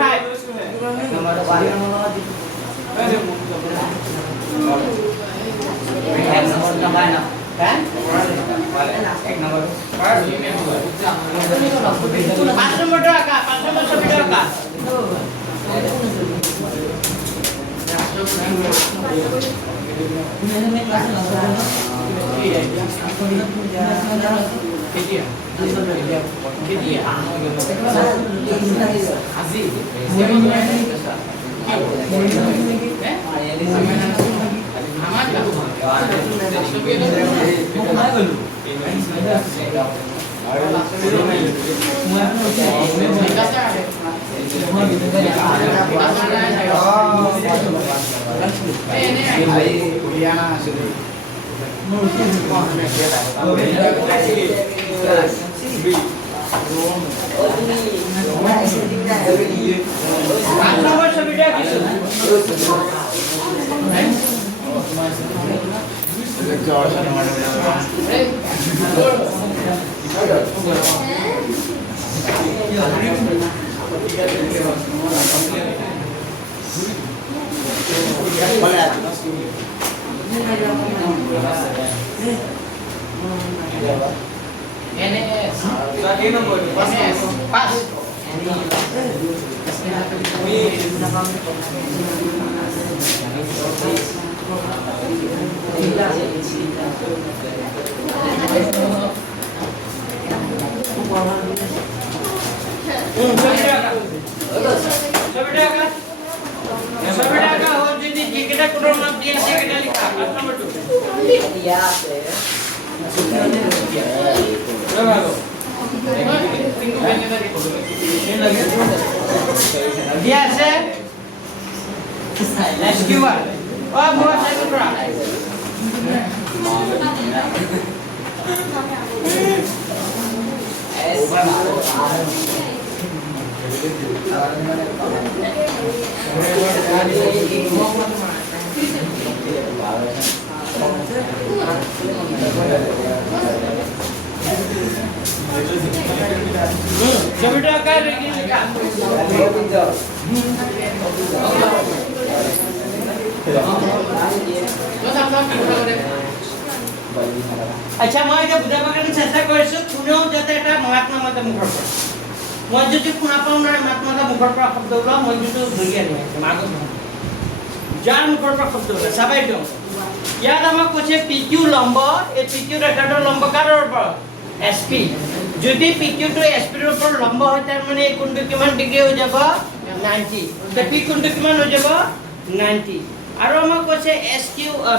5 নম্বৰটো আকা 5 নম্বৰ ছবিটো আকা ছবিটো আঁকা ৰেডি লিখা আচ্ছা মই এটা বুজাব কাৰণে চেষ্টা কৰিছো কোনেও যাতে এটা মহাত্মা মতে মুখৰ পৰা মই যদি শুনা পাওঁ না মহাত্মা মুখৰ পৰা শব্দ ওলোৱা মই কিন্তু ধৰি আনি মাগত যাৰ মুখৰ পৰা শব্দ ওলোৱা চাবাই দিওঁ ইয়াত আমাক কৈছে PQ লম্ব এই PQ ৰেখাটোৰ লম্ব কাৰৰ ওপৰত SP যদি PQ টো SP ৰ ওপৰত লম্ব হয় তাৰ মানে এই কোণটো কিমান ডিগ্ৰী হৈ যাব 90 তে P কোণটো কিমান হৈ যাব 90 আৰু আমাক কৈছে SQ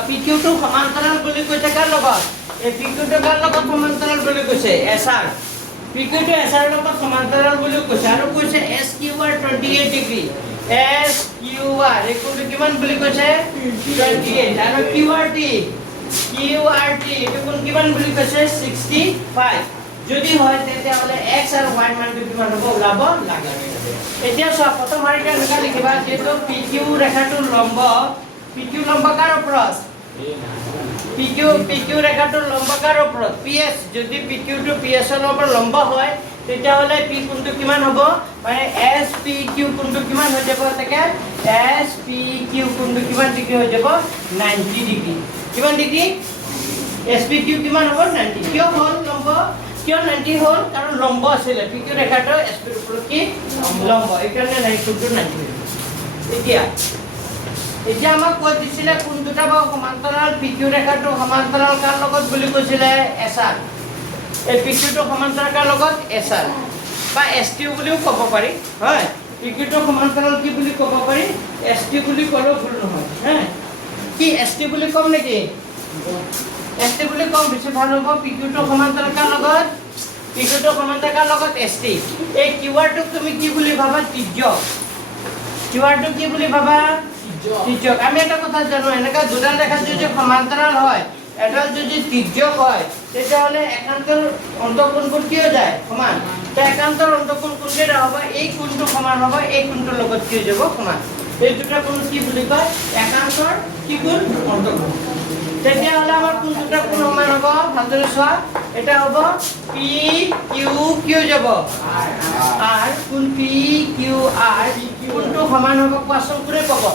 PQ টো সমান্তৰাল বুলি কৈছে কাৰ লগত এই PQ টো কাৰ লগত সমান্তৰাল বুলি কৈছে SR PQ টো SR ৰ লগত সমান্তৰাল বুলি কৈছে আৰু কৈছে SQR 28 ডিগ্ৰী SQR এই কোণটো কিমান বুলি কৈছে 28 আৰু QRT এইটো কোণ কিমান বুলি কৈছে 65 যদি হয় তেতিয়াহলে x আৰু y মানটো কিমান হ'ব ওলাব লাগে এতিয়া চোৱা প্ৰথম হাৰিটা এনেকা লিখিবা যেটো PQ ৰেখাটোৰ লম্ব PQ লম্ব কাৰ ওপৰত PQ ৰেখাটোৰ লম্ব কাৰ ওপৰত PS যদি PQ টো PS ৰ ওপৰত লম্ব হয় তেতিয়াহলে P কোণটো কিমান হ'ব মানে SPQ কোণটো কিমান হৈ যাব তাকে SPQ কোণটো কিমান ডিগ্ৰী হৈ যাব 90 ডিগ্ৰী কিমান ডিগ্ৰী SPQ কিমান হ'ব 90 কিয় হ'ল লম্ব কিয় 90 হ'ল কাৰণ লম্ব আছিল PQ ৰেখাটো SP ৰ ওপৰত কি লম্ব এইকাৰণে 90 এতিয়া আমাক কৈ দিছিলে কোন দুটা বা সমান্তৰাল PQ ৰেখাটো সমান্তৰাল কাৰ লগত বুলি কৈছিলে SR এই PQ টো সমান্তৰাল কাৰ লগত SR বা ST বুলিও ক'ব পাৰি হয় PQ টো সমান্তৰাল কি বুলি ক'ব পাৰি ST বুলি ক'লেও ভুল নহয় হে কি ST বুলি ক'ম নেকি ST বুলি ক'ম বেছি ভাল হ'ব PQ টো সমান্তৰাল কাৰ লগত PQ টো সমান্তৰাল কাৰ লগত ST এই QR টো তুমি কি বুলি ভাবা ত্ৰিজ্যক QR টো কি বুলি ভাবা ত্ৰিজ্যক আমি এটা কথা জানো এনেকা দুটা ৰেখা যদি সমান্তৰাল হয় এডাল যদি ত্ৰিজ্যক হয় তেতিয়াহলে একান্তৰ অন্তঃকোণবোৰ কি হৈ যায় সমান তে একান্তৰ অন্তঃকোণ কোনকেইটা হ'ব এই কোণটো সমান হ'ব এই কোণটোৰ লগত কি হৈ যাব সমান এই দুটা কোণ কি বুলি কয় একান্তৰ কি কোণ অন্তঃকোণ তেতিয়াহলে আমাৰ কোন দুটা কোণ সমান হ'ব ভালদৰে চোৱা এটা হ'ব PQ কি হৈ যাব R কোণ PQR কোণটো সমান হ'ব কোৱাচোন কোনে ক'ব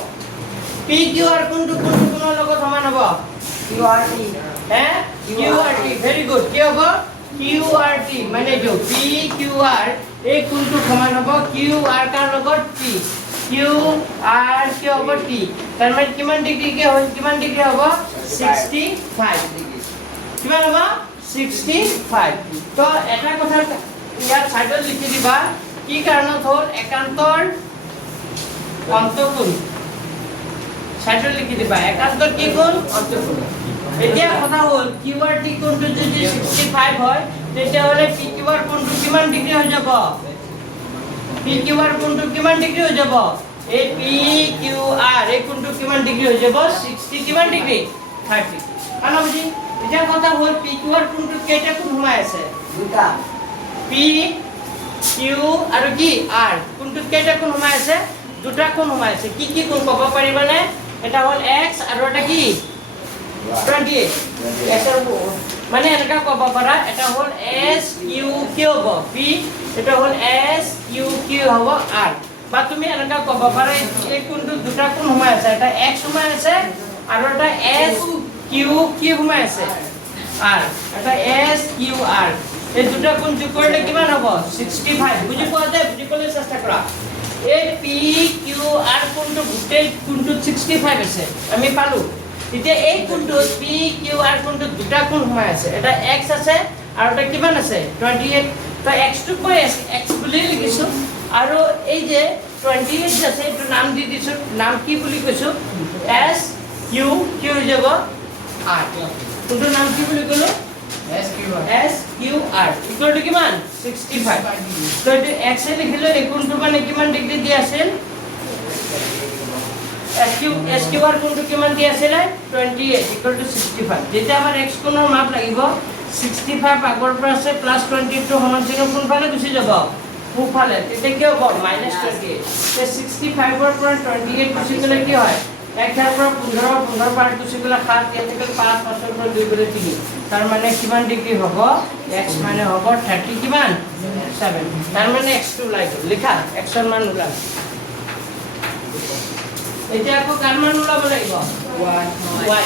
PQR কোণটো কোণৰ লগত সমান হ'ব QRT QRT very good কি হ'ব QRT মানে যে PQR এই কোণটো সমান হ'ব QR কাৰ লগত T QR কি হ'ব T তাৰ মানে কিমান ডিগ্ৰী কি হয় কিমান ডিগ্ৰী হ'ব 65 ডিগ্ৰী কিমান হ'ব 65 তো এটা কথা ইয়াত সাইডত লিখি দিবা কি কাৰণত হ'ল একান্তৰ অন্তঃকোণ সাইডত লিখি দিবা একান্তৰ কি কোণ অন্তঃকোণ এতিয়া কথা হ'ল QRT কোণটো যদি 65 হয় তেতিয়াহলে PQR কোণটো কিমান ডিগ্ৰী হৈ যাব PQR কোণটো কিমান ডিগ্ৰী হৈ যাব এই PQR এই কোণটো কিমান ডিগ্ৰী হৈ যাব 60 কিমান ডিগ্ৰী 30 আনা বুজি এতিয়া কথা হ'ল PQR কোণটো কেইটা কোণ সোমাই আছে দুটা P Q আৰু কি R কোণটো কেইটা কোণ সোমাই আছে দুটা কোণ সোমাই আছে কি কি কোণ ক'ব পাৰিবানে এটা হ'ল x আৰু এটা কি 28 x মানে এনেকা ক'ব পাৰা এটা হ'ল SQQ হ'ব P এটা হ'ল SQQ হ'ব R বা তুমি এনেকা ক'ব পাৰা এই কোণটো দুটা কোণ সোমাই আছে এটা x সোমাই আছে আৰু এটা SQQ সোমাই আছে R এটা SQR এই দুটা কোণ যোগ কৰিলে কিমান হ'ব 65 বুজি পোৱা যায় বুজি ক'লে চেষ্টা কৰা এই PQR কোণটো গোটেই কোণটো 65 আছে আমি পালো এতিয়া এই কোণটো PQR কোণটো দুটা কোণ সোমাই আছে এটা x আছে আৰু এটা কিমান আছে 28 তো x টো কৈ আছে x বুলি লিখিছো আৰু এই যে 28 আছে এটো নাম দি দিছো নাম কি বুলি কৈছো S Q Q হৈ যাব R কোণটো নাম কি বুলি কলো SQR ইকুয়াল টু কিমান 65 তো এটো x এ লিখিলো এই কোণটো মানে কিমান ডিগ্ৰী দি আছিল SQR কোণটো কিমান দি আছিল 28 ইকুয়াল টু 65 যেতিয়া আমাৰ x কোণৰ মাপ লাগিব 65 আগৰ পৰা আছে প্লাস 20 টো সমান চিহ্ন কোনফালে গুচি যাব সোঁফালে তেতিয়া কি হ'ব -28 তে 65 ৰ পৰা 28 গুচি গলে কি হয় 1 ৰ পৰা 15 পাৰ গুচি গলে 7 ইয়াতে 5 5 ৰ পৰা 2 গলে 3 তাৰ মানে কিমান ডিগ্ৰী হ'ব x মানে হ'ব 30 কিমান 7 তাৰ মানে x2 ওলাই গ'ল লিখা x ৰ মান ওলাল এতিয়া আকৌ কাৰ মান ওলাব লাগিব y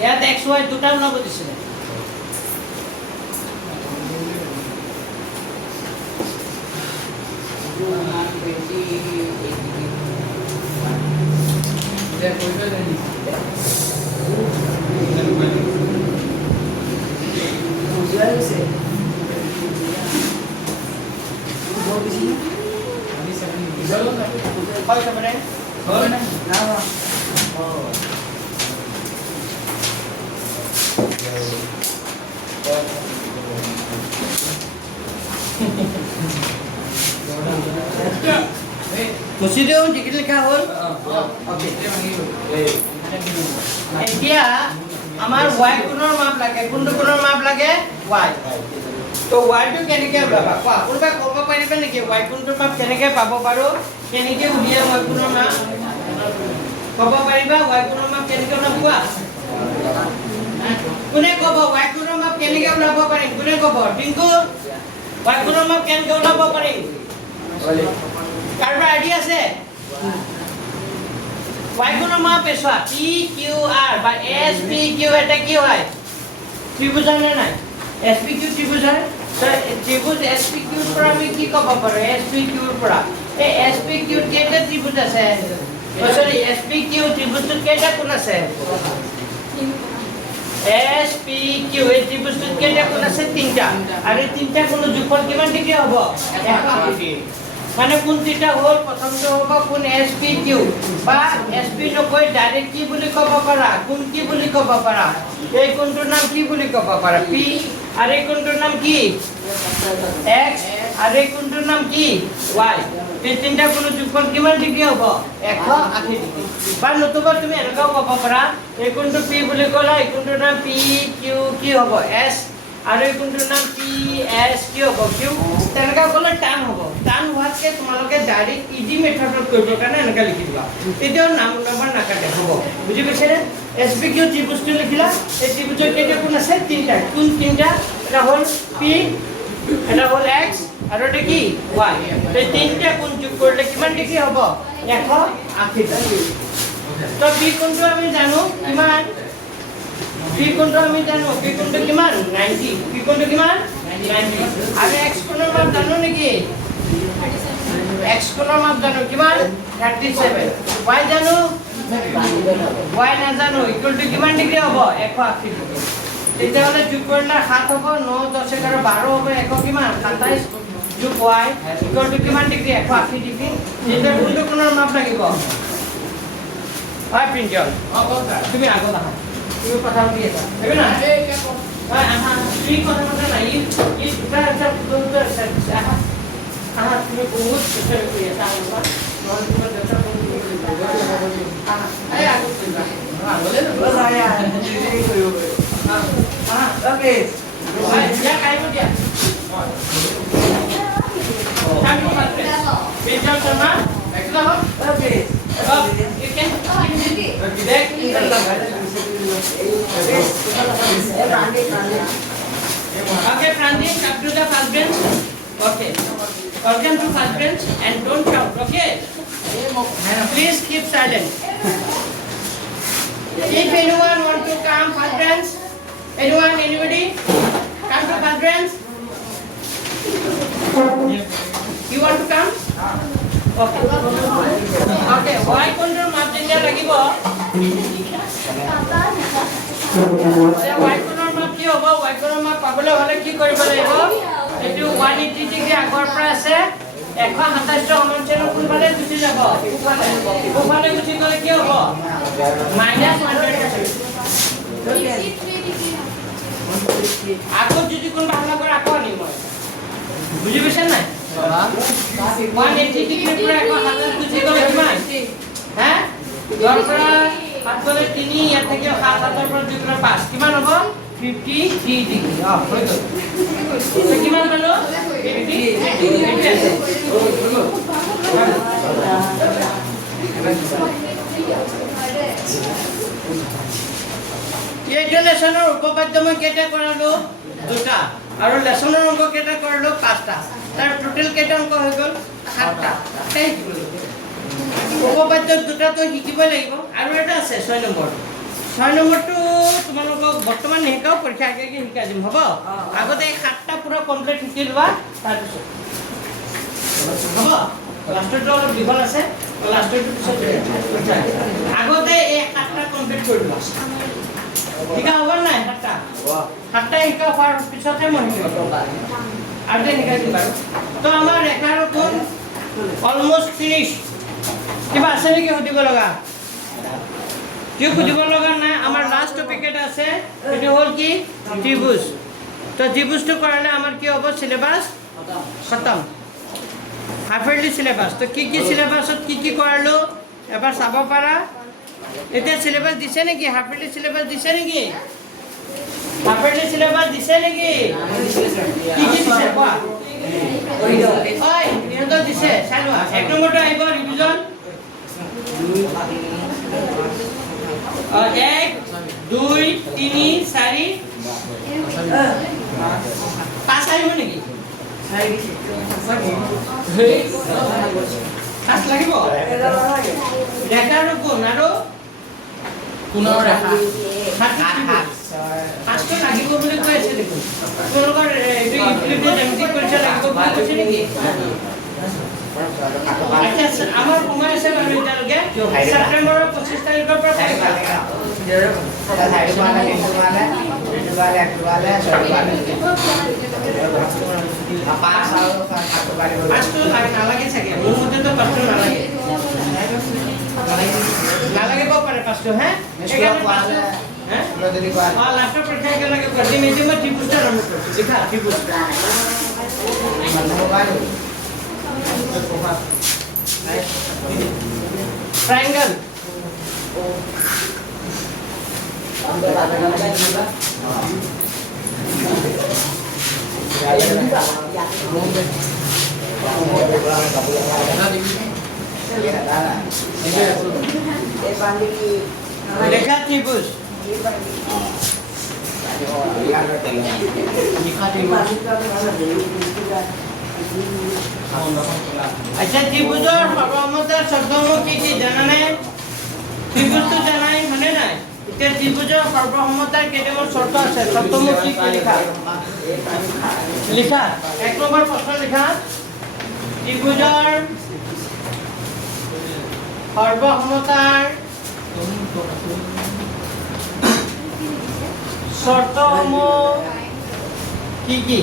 ইয়াত x y দুটা ওলাব দিছিলে হয় সবৰে হয় না মুছি দিও টিকেট লিখা হ'ল ওকে এতিয়া আমাৰ y কোণৰ মাপ লাগে কোনটো কোণৰ মাপ লাগে y তো y টো কেনেকৈ পাবা কোৱা কোনবা ক'ব পাৰিবা নেকি y কোণটোৰ মাপ কেনেকৈ পাব পাৰো কেনেকৈ উলিয়াম y কোণৰ মাপ ক'ব পাৰিবা y কোণৰ মাপ কেনেকৈ ওলাব কোৱা কোনে ক'ব y কোণৰ মাপ কেনেকৈ ওলাব পাৰিম কোনে ক'ব টিংকু y কোণৰ মাপ কেনেকৈ ওলাব পাৰিম কাৰোবাৰ আইডিয়া আছে y কোণৰ মাপ পেছোৱা p q r বা s p q এটা কি হয় ত্ৰিভুজ নে নাই s p q ত্ৰিভুজ হয় ত্ৰিভুজ s p q ৰ পৰা আমি কি ক'ব পাৰো s p q ৰ পৰা এই s p q কেইটা ত্ৰিভুজ আছে সৰি s p q ত্ৰিভুজটোত কেইটা কোণ আছে s p q এই ত্ৰিভুজটোত কেইটা কোণ আছে তিনিটা আৰু এই তিনিটা কোণৰ যোগফল কিমান ডিগ্ৰী হ'ব 180 ডিগ্ৰী মানে কোন তিনিটা হ'ল প্ৰথমটো হ'ব কোন s p q বা s p নকৈ ডাইৰেক্ট কি বুলি ক'ব পাৰা কোন কি বুলি ক'ব পাৰা এই কোণটোৰ নাম কি বুলি ক'ব পাৰা p আৰু এই কোণটোৰ নাম কি x আৰু এই কোণটোৰ নাম কি y এই তিনিটা কোণৰ যোগফল কিমান ডিগ্ৰী হ'ব 180 ডিগ্ৰী বা নতুবা তুমি এনেকাও ক'ব পাৰা এই কোণটো p বুলি ক'লা এই কোণটোৰ নাম p q কি হ'ব s আৰু এই কোণটোৰ নাম p s কি হ'ব q তেনেকা ক'লে টান হ'ব টান হোৱাতকৈ তোমালোকে ডাইৰেক্ট ইজি মেথডত কৰিবৰ কাৰণে এনেকৈ লিখি দিবা তেতিয়াও নম্বৰ নাকাটে হ'ব বুজি পাইছেনে এছ পি কিউ ত্ৰিভুজটো লিখিলা এই ত্ৰিভুজৰ কেইটা কোণ আছে তিনিটা কোন তিনিটা এটা হ'ল p এটা হ'ল x আৰু এটা কি y এই তিনিটা কোণ যোগ কৰিলে কিমান ডিগ্ৰী হ'ব 180 ডিগ্ৰী তো p কোণটো আমি জানো কিমান p কোণটো আমি জানো p কোণটো কিমান 90 p কোণটো কিমান 90 আৰু x কোণৰ মান জানো নেকি x কোণৰ মান জানো কিমান 37 y জানো y নাজানো ইকুয়াল টু কিমান ডিগ্ৰী হ'ব 180 ডিগ্ৰী তেতিয়াহ'লে যোগ কৰিলে 7 হ'ব 9 10 11 12 হ'ব 1 কিমান 27 যোগ y ইকুয়াল টু কিমান ডিগ্ৰী 180 ডিগ্ৰী এতিয়া কোনটো কোণৰ মাপ লাগিব হয় প্ৰিন্টল তুমি আগত আহা তুমি কথা পাতি আছা হেবি না এই হয় আহা তুমি কথা পাতা নাই ই দুটা এটা দুটা আহা আহা তুমি বহুত চেষ্টা কৰি আছা আহা নহলে তোমাৰ দেউতা ফোন কৰিব আহা এই আগত কৰিবা আগলে বস আয়া এই কৰিব আহা ওকে ইয়া কাইব দিয়া কাইব মাত্রে বেজাল শর্মা একলা okay you can deck okay Prandin come to the first bench okay welcome to first bench and don't shout okay please keep silent if anyone want to come first bench anybody come to first bench you want to come okay okay why কোনটোৰ মাপ দিয়া লাগিব y কোণৰ মাপ কি হ'ব y কোণৰ মাপ পাবলৈ হ'লে কি কৰিব লাগিব এটো 180 ডিগ্ৰী আগৰ পৰা আছে 127 সমান্তৰাল কোণফালে গুচি যাব কোণফালে গুচি গ'লে কি হ'ব -180 আকৌ যদি কোন ভাল নকৰে আকৌ আনিম মই বুজি পাইছা নাই 180 ডিগ্ৰী পৰা 127 গুচি গ'লে কিমান হে ইয়াৰ পৰা 5 গ'লে 3 ইয়াত থাকিব 7 পৰা 2 পৰা 5 কিমান হ'ব 53 ডিগ্ৰী হৈ গ'ল কিমান পালো 53 এইটো লেসনৰ উপপাদ্য মই কেইটা কৰালো দুটা আৰু লেসনৰ অংক কেইটা কৰালো পাঁচটা তাৰ টোটাল কেইটা অংক হৈ গ'ল সাতটা তাই উপপাদ্য দুটা তো শিকিব লাগিব আৰু এটা আছে 6 নম্বৰ 6 নম্বৰটো তোমালোকক বৰ্তমান শিকাও পৰীক্ষা আগে শিকাই দিম হ'ব আগতে এই সাতটা পুৰা কমপ্লিট শিকি লোৱা তাৰপিছত হ'ব লাষ্টটো অলপ দীঘল আছে লাষ্টটো পিছত আগতে এই সাতটা কমপ্লিট কৰি লোৱা শিকা হ'ব নাই সাতটা শিকা হোৱাৰ পিছতহে মই শিকাম আৰু শিকাই দিম বাৰু তো আমাৰ ৰেখাৰ কোণ অলমোষ্ট 30 কিবা আছে নেকি সুধিব লগা কিয় সুধিব লগা নাই আমাৰ লাষ্ট টপিক এটা আছে এটো হ'ল কি ত্ৰিভুজ তো ত্ৰিভুজটো কৰালে আমাৰ কি হ'ব সিলেবাস খতম হাফেলি সিলেবাস তো কি সিলেবাসত কি কৰালো এবাৰ চাব পাৰা এতিয়া সিলেবাস দিছে নেকি হাফেলি সিলেবাস দিছে নেকি হাফেলি সিলেবাস দিছে নেকি কি দিছে কোৱা ঐ ইহঁতৰ দিছে চালোৱা এক নম্বৰটো আহিব ৰিভিজন 1 2 3 4 5 আহিব নেকি পাঁচ লাগিব ৰেখাৰ কোণ আৰু কোণৰ ৰেখা পাঁচটো লাগিব বুলি কৈ আছে দেখোন তোমালোকৰ এইটো ইউটিউবত জ্যামিতিক পৰীক্ষা লাগিব বুলি কৈছে নেকি আচ্ছা আমাৰ সময় আছে বাৰু এতিয়ালৈকে ছেপ্টেম্বৰৰ 25 তাৰিখৰ পৰা পাঁচটো নালাগে চাগে মোৰ মতেতো পাঁচটো নালাগে নালাগিব পাৰে পাঁচটো হে লাষ্টৰ পৰীক্ষা একেলগে কৰি দিম এতিয়া মই ত্ৰিভুজটা আৰম্ভ কৰিছোঁ লিখা ত্ৰিভুজ triangle ৰেখা ত্ৰিভুজ আচ্ছা ত্ৰিভুজৰ সৰ্বমতাৰ শব্দসমূহ কি জানা নাই ত্ৰিভুজটো জানাই মানে নাই এতিয়া ত্ৰিভুজৰ সৰ্বসমতাৰ কেইটামান শৰ্ত আছে শব্দসমূহ কি লিখা লিখা এক নম্বৰ প্ৰশ্ন লিখা ত্ৰিভুজৰ সৰ্বসমতাৰ শৰ্তসমূহ কি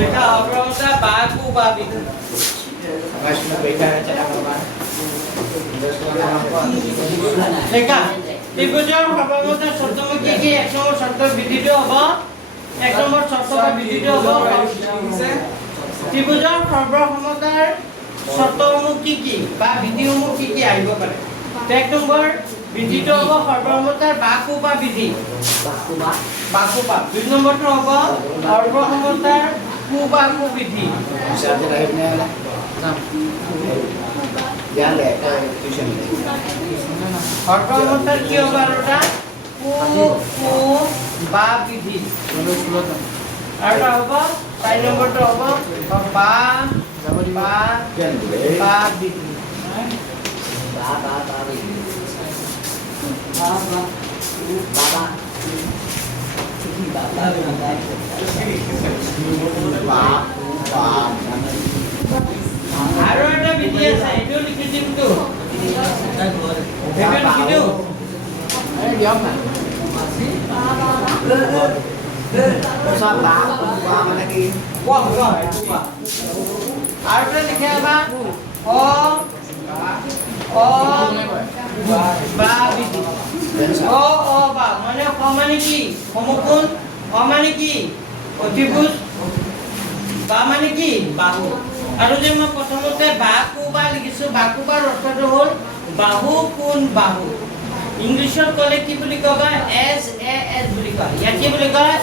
ৰেখা অগ্ৰমতা বাহু বা বিধি ৰেখা ত্ৰিভুজৰ সৰ্বমতাৰ শৰ্তসমূহ কি এক নম্বৰ শৰ্ত বিধিটো হ'ব এক নম্বৰ শৰ্ত বা বিধিটো হ'ব ত্ৰিভুজৰ সৰ্বসমতাৰ শৰ্তসমূহ কি বা বিধিসমূহ কি আহিব পাৰে এক নম্বৰ বিধিটো হ'ব সৰ্বসমতাৰ বাহু বা বিধি বাহু বা দুই নম্বৰটো হ'ব সৰ্বসমতাৰ বাহু বিধি সর্বমতার কি হবে আরটা বা বিধি আরটা হবে 4 নম্বরটা হবে বা বিধি আরো একটা বিধি আছে এটাও লিখে দিম তো এটা লিখে দিও আর একটা লিখে আবা বা বিধি বা মানে মানে কি সমকোণ মানে কি অতিভুজ বা মানে কি বাহু আৰু যে মই প্ৰথমতে বাকুবা লিখিছো বাকুবাৰ অৰ্থটো হ'ল বাহু কোন বাহু ইংলিছত ক'লে কি বুলি কবা এস এ এস বুলি কয় ইয়াত কি বুলি কয়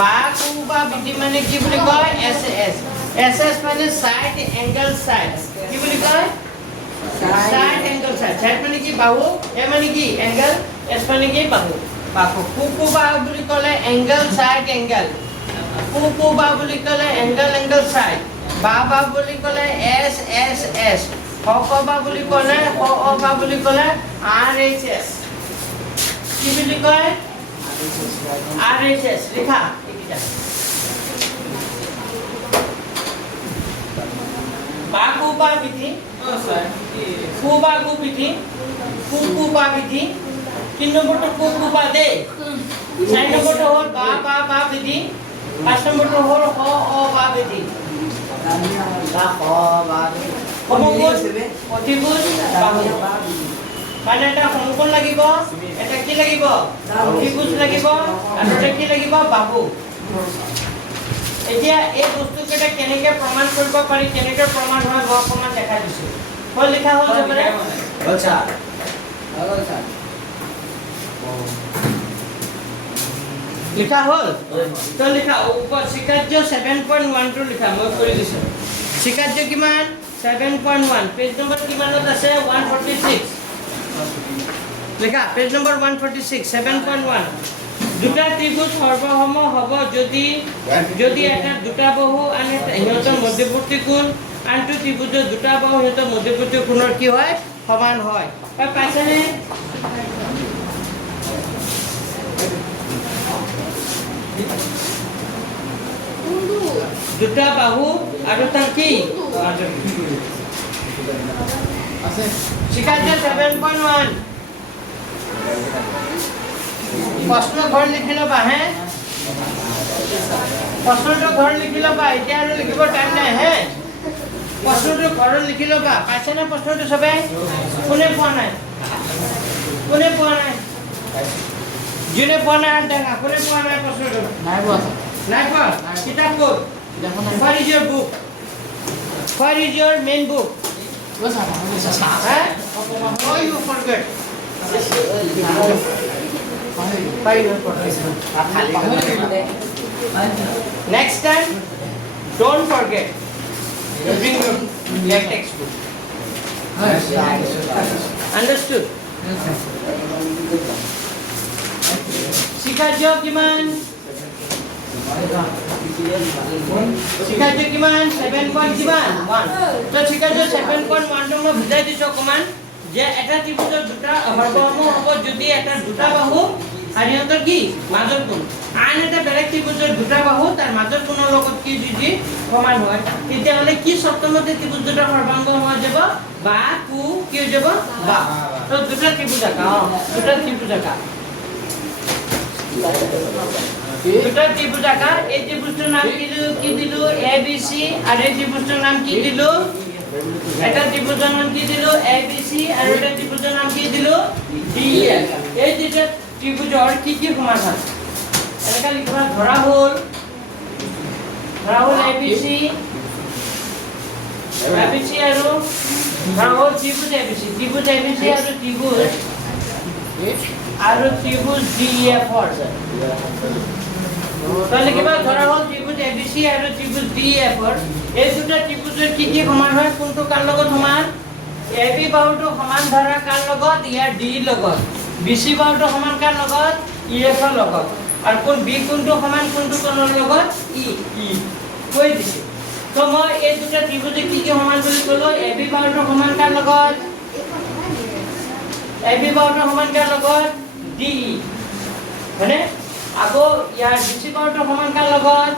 বাকুবা বিধি মানে কি বুলি কয় এস এস এস এস মানে সাইড এংগল সাইড কি বুলি কয় সাইড এংগল সাইড সাইড মানে কি বাহু এ মানে কি এংগল এস মানে কি বাহু বাহু কুকুবা বুলি ক'লে এংগল সাইড এংগল কুকুবা বুলি ক'লে এংগল এংগল সাইড বাবা বুলি ক'লে এস এস এস হকবা বুলি ক'লে হবা বুলি ক'লে আৰ এইচ এস কি বুলি কয় আৰ এইচ এস লিখা এইকেইটা বাকুবা বিধি কুবাকু বিধি কুকুবা বিধি 3 নম্বৰটো কুকুবা দে 4 নম্বৰটো হ'ল বা বিধি 5 নম্বৰটো হ'ল হ অ বা বিধি বা হ বা সমকোণ অতিভুজ বাহু মানে এটা সমকোণ লাগিব এটা কি লাগিব অতিভুজ লাগিব আৰু এটা কি লাগিব বাহু এতিয়া এই বস্তুকেইটা কেনেকৈ প্ৰমাণ কৰিব পাৰি কেনেকৈ প্ৰমাণ হয় মই অকণমান দেখাই দিছোঁ হ'ল লিখা হ'ল চবৰে আচ্ছা লিখা হ'ল তো লিখা শিকাৰ্য 7.12 লিখা মই কৰি দিছোঁ শিকাৰ্য কিমান 7.1 পেজ নম্বৰ কিমানত আছে 146 লিখা পেজ নম্বৰ 146 7.1 দুটা ত্ৰিভুজ সৰ্বসম হ'ব যদি এটা দুটা বাহু আন এটা সিহঁতৰ মধ্যৱৰ্তী কোণ আনটো ত্ৰিভুজৰ দুটা বাহু সিহঁতৰ মধ্যৱৰ্তী কোণৰ কি হয় সমান হয় পাইছেনে দুটা বাহু আৰু তাৰ কি আছে শিকাৰ্য 7.1 প্ৰশ্ন ঘৰ লিখি ল'বা হে প্ৰশ্নটো ঘৰ লিখি ল'বা এতিয়া আৰু লিখিব টাইম নাই হে প্ৰশ্নটো ঘৰত লিখি ল'বা পাইছেনে প্ৰশ্নটো চবে কোনে পোৱা নাই যোনে পোৱা নাই দেখা কোনে পোৱা নাই প্ৰশ্নটো নাই পোৱা নাই পোৱা কিতাপ ক'ত What is your book? What is your main book? Oh, you forget. Why you forget? Next time, don't forget to bring your textbook. Understood? শিকাৰ্য কিমান? শিকাৰ্য কিমান 7.1 তো শিকাৰ্য 7.1 টো মই বুজাই দিছো অকমান যে এটা ত্ৰিভুজৰ দুটা সৰ্বসম হ'ব যদি এটা দুটা বাহু আৰু ইহঁতৰ কি মাজৰ কোণ আন এটা বেলেগ ত্ৰিভুজৰ দুটা বাহু তাৰ মাজৰ কোণৰ লগত কি যদি সমান হয় তেতিয়াহ'লে কি সপ্তমতে ত্ৰিভুজ দুটা সৰ্বাংগ হৈ যাব বা কু কি হৈ যাব বা তো দুটা ত্ৰিভুজ আঁকা দুটা ত্ৰিভুজ আঁকা দুটা ত্রিভুজ আঁকা এই ত্রিভুজটার নাম কি দিলু এ বি সি আর এই ত্রিভুজটার নাম কি দিলু এটা ত্রিভুজের নাম কি দিলু এ বি সি আর এটা ত্রিভুজের নাম কি দিলু ডি এফ এই দুটা ত্ৰিভুজৰ কি সমাধান এনেকা লিখবা ধৰা হল এ বি সি আৰু ধৰা হল ত্ৰিভুজ এ বি সি আৰু ত্ৰিভুজ ডি এফ তাহলে কিবা ধৰা হল ত্ৰিভুজ এবিসি আৰু ত্ৰিভুজ ডিএফ এই দুটা ত্ৰিভুজৰ কি সমান হয় কোনটো কাৰ লগত সমান এবি বাহুটো সমান ধৰা কাৰ লগত ইয়াৰ ডি লগত বিসি বাহুটো সমান কাৰ লগত ইএফ ৰ লগত আৰু কোন বি কোনটো সমান কোনটো কোণৰ লগত ই কৈ দিছে তো মই এই দুটা ত্ৰিভুজে কি সমান বুলি কলো এবি বাহুটো সমান কাৰ লগত এবি বাহুটো সমান কাৰ লগত ডি হয়নে আকৌ ইয়াৰ বিসি বাহুটো সমান কাৰ লগত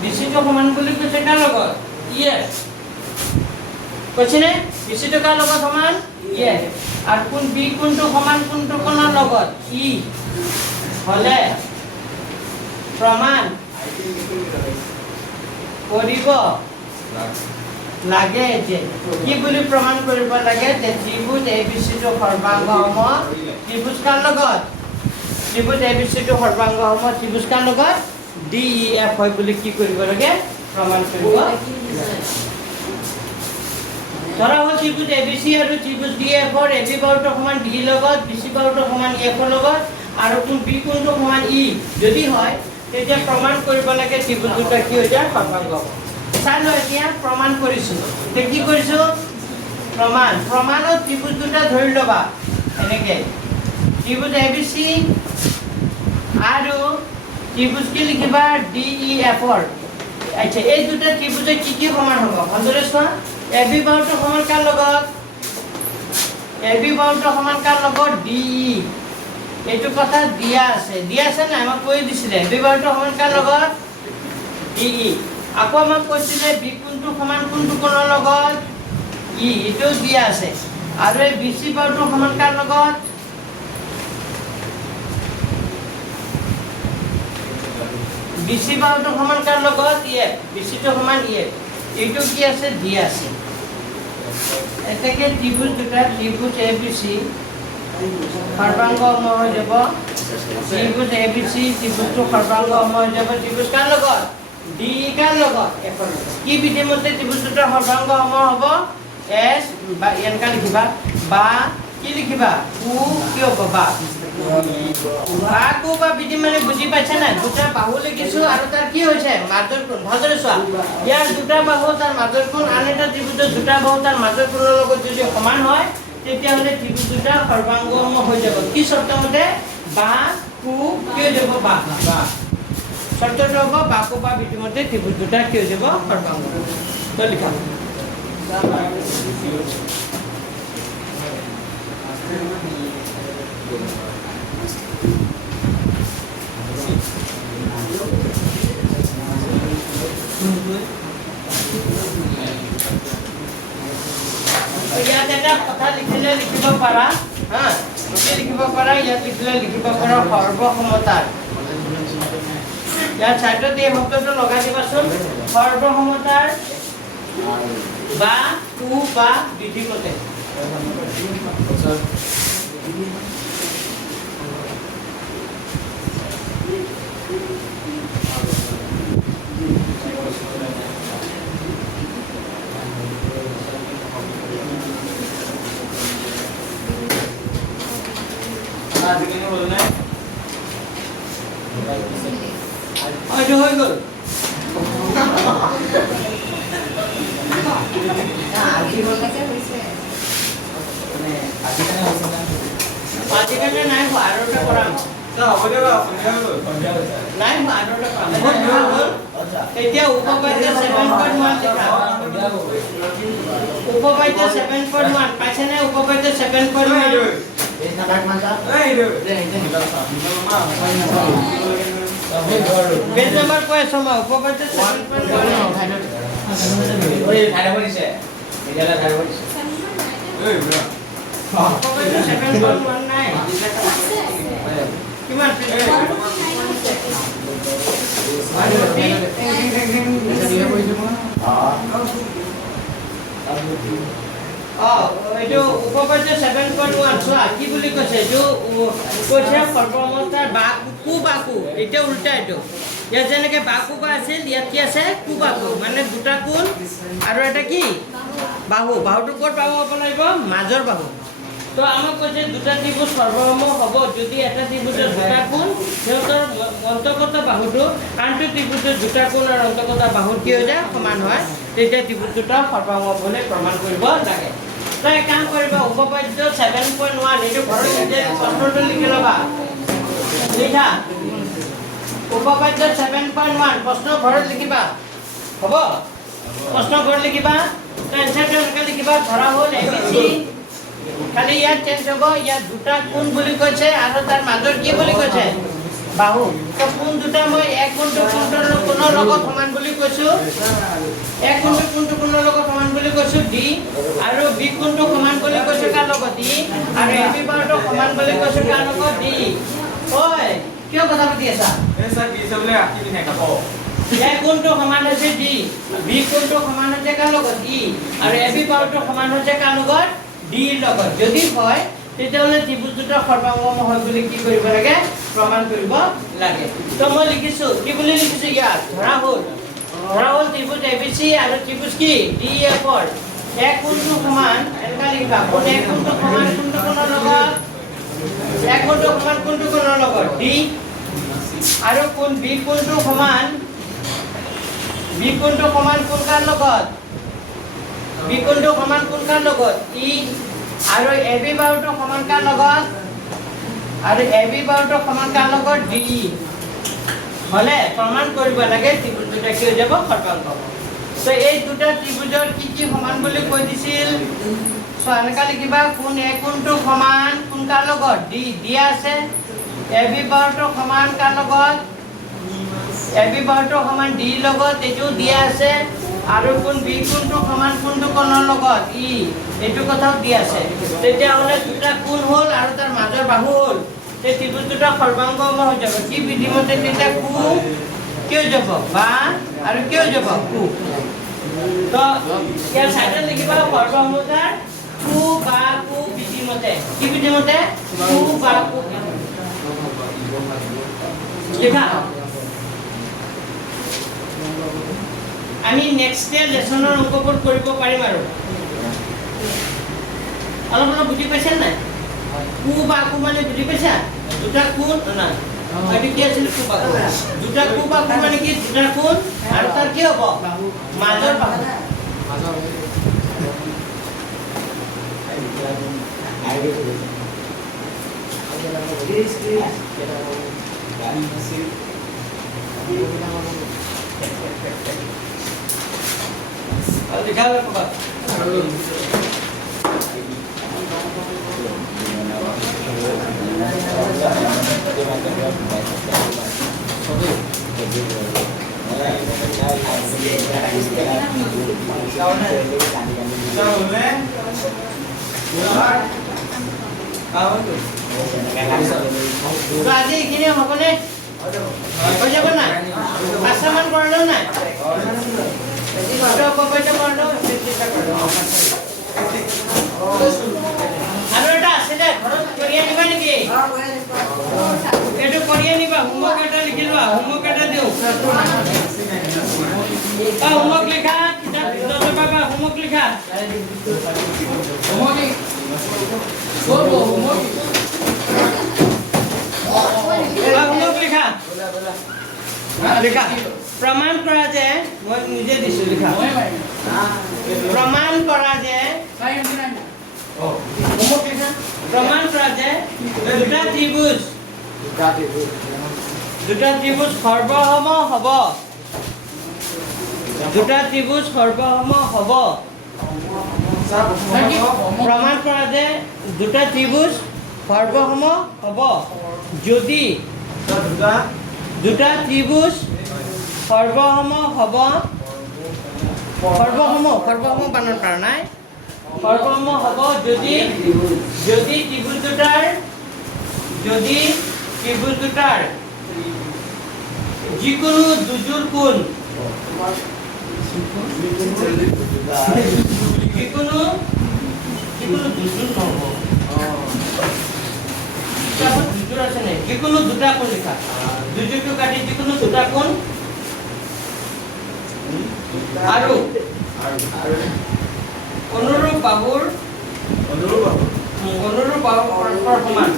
বিসিটো সমান বুলি কৈছে কাৰ লগত ইএফ কৈছেনে বিসিটো কাৰ লগত সমান ইএফ আৰু কোন বি কোনটো সমান কোনটো কোণৰ লগত ই হলে প্ৰমাণ কৰিব লাগে যে কি বুলি প্ৰমাণ কৰিব লাগে যে ত্ৰিভুজ এবিসিটো সৰ্বাংগ সম ত্ৰিভুজ কাৰ লগত ত্ৰিভুজ এবিসি টো সৰ্বাঙ্গ সম ত্ৰিভুজ কাৰ লগত ডি ই এফ হয় বুলি কি কৰিব লাগে প্ৰমাণ কৰিব ধৰা হ'ল ত্ৰিভুজ এবিসি আৰু ত্ৰিভুজ ডিএফৰ এবি বাহুটো সমান ডি লগত বিসি বাহুটো সমান এফৰ লগত আৰু কোণ বি কোণটো সমান ই যদি হয় তেতিয়া প্ৰমাণ কৰিব লাগে ত্ৰিভুজ দুটা কি হৈ যায় সৰ্বাংগ চাই লওঁ এতিয়া প্ৰমাণ কৰিছোঁ তে কি কৰিছোঁ প্ৰমাণত ত্ৰিভুজ দুটা ধৰি ল'বা এনেকৈ ত্ৰিভুজ এবিসি আৰু ত্ৰিভুজ কি লিখিবা ডি ই এফৰ আচ্ছা এই দুটা ত্ৰিভুজে কি সমান হ'ব ভালদৰে চোৱা এবি বাহুটো সমান কাৰ লগত এবি বাহুটো সমান কাৰ লগত ডি ই এইটো কথা দিয়া আছে না আমাক কৈ দিছিলে এবি বাহুটো সমান কাৰ লগত ডি ই আকৌ আমাক কৈছিলে বি কোণটো সমান কোনটো কোণৰ লগত ই এইটো দিয়া আছে আৰু এই বিসি বাহুটো সমান কাৰ লগত বিসি বাহুটো সমান কাৰ লগত ইএফ বিসিটো সমান ইএফ এইটো কি আছে দিয়া আছে এটাকে ত্রিভুজ দুটা ত্রিভুজ এবিসি সর্বাঙ্গ সম হৈ যাব ত্রিভুজ এবিসি ত্রিভুজটো সর্বাঙ্গ সম হৈ যাব ত্রিভুজ কাৰ লগত ডি কাৰ লগত এফৰ কি বিধি মতে ত্রিভুজ দুটা সর্বাঙ্গ সম হ'ব এস বা এনকা লিখিবা বা কি লিখিবা কু কি হ'ব বা বাকু বা বিধি মানে বুজি পাইছে না দুটা বাহু লিখিছো আৰু তাৰ কি হৈছে মাজৰ কোণ ভালদৰে চোৱা ইয়াৰ দুটা বাহু তাৰ মাজৰ কোণ আন এটা ত্ৰিভুজৰ দুটা বাহু তাৰ মাজৰ কোণৰ লগত যদি সমান হয় তেতিয়া হলে ত্ৰিভুজ দুটা সৰ্বাংগম হৈ যাব কি শৰ্ত মতে বা কু কি হৈ যাব বা শৰ্তটো হ'ব বাকু বা বিধি মতে ত্ৰিভুজ দুটা কি হৈ যাব সৰ্বাংগ তো লিখা ইয়াত এটা কথা লিখিলে লিখিব পাৰা হা লিখিব পাৰা ইয়াত লিখিলে লিখিব পাৰা সৰ্বসমতাৰ ইয়াত চাইডত এই শব্দটো লগাই দিবাচোন সৰ্বসমতাৰ বা কু বা বিধি মতে আজ হৈ গ'ল আজিকালি নাই আৰু এটা কৰাম নাই আৰু এটা কৰাম এতিয়া উপপাদ্য 7.1 লিখা উপপাদ্য 7.1 পাইছে নে উপপাদ্য 7.1 পেজ নাম্বার কৈ আছো মই উপপাদ্য 7.1 ওই ঠাইডা কৰিছে এতিয়ালে ঠাইডা কৰিছে ওই বুঢ়া উপপাদ্য 7.1 নাই কিমান এইটো উপপাদ্য 7.1 চোৱা কি বুলি কৈছে এইটো কৈছে সৰ্বসমতাৰ বাকু বাকু এটা উল্টা এইটো ইয়াত যেনেকৈ বাকু বা আছিল ইয়াত কি আছে কু বাকু মানে দুটা কোণ আৰু এটা কি বাহু বাহুটো ক'ত বাহু হ'ব লাগিব মাজৰ বাহু তো আমাক কৈছে দুটা ত্ৰিভুজ সৰ্বসম হ'ব যদি এটা ত্ৰিভুজৰ দুটা কোণ সিহঁতৰ অন্তৰ্গত বাহুটো আনটো ত্ৰিভুজৰ দুটা কোণ আৰু অন্তৰ্গত বাহুৰ কি হৈ যায় সমান হয় তেতিয়া ত্ৰিভুজ দুটা সৰ্বসম বুলি প্ৰমাণ কৰিব লাগে তো এক কাম কৰিবা উপপাদ্য 7.1 এইটো ঘৰত নিজে প্ৰশ্নটো লিখি ল'বা লিখা উপপাদ্য 7.1 প্ৰশ্ন ঘৰত লিখিবা হ'ব প্ৰশ্ন ঘৰত লিখিবা তো এনসাৰটো এনেকৈ লিখিবা ধৰা হ'ল এবিসি খালি ইয়াত চেঞ্জ হ'ব ইয়াত দুটা কোণ বুলি কৈছে আৰু তাৰ মাজৰ কি বুলি কৈছে বাহু তো কোণ দুটা মই এক কোণটো কোণৰ লগত সমান বুলি কৈছো এক কোণটো কোণৰ লগত সমান বুলি কৈছো ডি আৰু বি কোণটো সমান বুলি কৈছো কাৰ লগত ডি আৰু এবি বাহুটো সমান বুলি কৈছো কাৰ লগত ডি ওই কিয় কথা পাতি আছা এই স্যার কি সবলে আকি বিনে কাপ এক কোণটো সমান হৈছে ডি বি কোণটো সমান হৈছে কাৰ লগত ই আৰু এবি বাহুটো সমান হৈছে কাৰ লগত ডি লগত যদি হয় তেতিয়াহ'লে ত্ৰিভুজ দুটা সৰ্বাংগম হয় বুলি কি কৰিব লাগে প্ৰমাণ কৰিব লাগে তো মই লিখিছো কি বুলি লিখিছো ইয়াত ধৰা হ'ল ত্ৰিভুজ ABC আৰু ত্ৰিভুজ কি DEF ৰ এক কোণটো সমান এনেকা লিখিবা কোণ এক কোণটো সমান কোণটো কোণৰ লগত এক কোণটো সমান কোণটো কোণৰ লগত D আৰু কোণ B কোণটো সমান কোণ কাৰ লগত B কোণটো সমান কোণ কাৰ লগত E আৰু AB বাহুটো সমান কাৰ লগত আৰু AB বাহুটো সমান কাৰ লগত DE হলে প্ৰমাণ কৰিব লাগে ত্ৰিভুজ দুটা কি হৈ যাব সৰ্বাংগ তো এই দুটা ত্ৰিভুজৰ কি কি সমান বুলি কৈ দিছিল সো এনেকা লিখিবা কোণ এ কোণটো সমান কোণ কাৰ লগত D দিয়া আছে AB বাহুটো সমান কাৰ লগত AB বাহুটো সমান D লগত এটো দিয়া আছে আৰু কোণ B কোণটো সমান কোণটো কোণৰ লগত E এটো কথাও দিয়া আছে তেতিয়া হলে দুটা কোণ হ'ল আৰু তাৰ মাজৰ বাহু হ'ল তে ত্ৰিভুজ দুটা সৰ্বাংগম হৈ যাব কি বিধিমতে তেতিয়া কু কি হৈ যাব বা আৰু কি হৈ যাব কু তো ইয়াৰ সাইডত লিখিবা সৰ্বাংগতাৰ কু বা কু বিধিমতে কি বিধিমতে কু বা কু লিখা আমি নেক্সট ডে লেসনৰ অংকবোৰ কৰিব পাৰিম আৰু অলপ বুজি পাইছা নাই কু বা কু মানে বুজি পাইছা দুটা কোণ না এটো কি আছিল কু বা কু দুটা কু বা কু মানে কি দুটা কোণ আৰু তাৰ কি হ'ব মাজৰ বাহু लिखा है बाबा तो आज এইখিনি হ'বনে হৈ যাব না পাঁচটা মান কৰিলো না আৰু এটা আছে যে ঘৰত কৰি আনিবা নেকি এইটো কৰি আনিবা হোমৱৰ্ক এটা লিখি লোৱা হোমৱৰ্ক এটা দিওঁ হোমৱৰ্ক লিখা কিতাপ পাবা হোমৱৰ্ক লিখা হোমৱৰ্ক লিখা লিখা प्रमाण करा जे মই নিজে দিছো লিখা प्रमाण करा जे प्रमाण करा जे দুটা ত্রিভুজ সৰ্বসম হ'ব দুটা ত্ৰিভুজ সৰ্বসম হ'ব प्रमाण करा जे দুটা ত্ৰিভুজ সৰ্বসম হ'ব যদি দুটা ত্ৰিভুজ সৰ্বসম হ'ব সৰ্বসম বানান কৰা নাই সৰ্বসম হ'ব যদি ত্ৰিভুজ দুটাৰ যিকোনো দুজোৰ কোণ যিকোনো দুজোৰ নহ'ব দুজোৰ আছে নাই যিকোনো দুটা কোণ লিখা দুজোৰটো কাটি যিকোনো দুটা কোণ আৰু অনুৰূপ বাহুৰ পৰস্পৰ সমান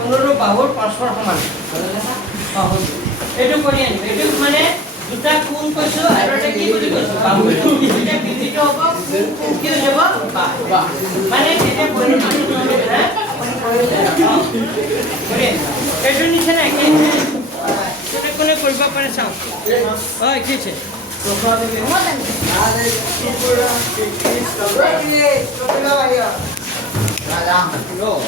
অনুৰূপ বাহুৰ পৰস্পৰ সমান এইটো কৰি আনিব এইটো মানে দুটা কোণ কৈছো আৰু এটা কি বুলি কৈছো বাহু এটা বিধিটো হ'ব কি হৈ যাব মানে এটা পৰিমাণ এইটো নিচিনা কি কোনে কৰিব পাৰে চাওঁ হয় কি আছে Raja.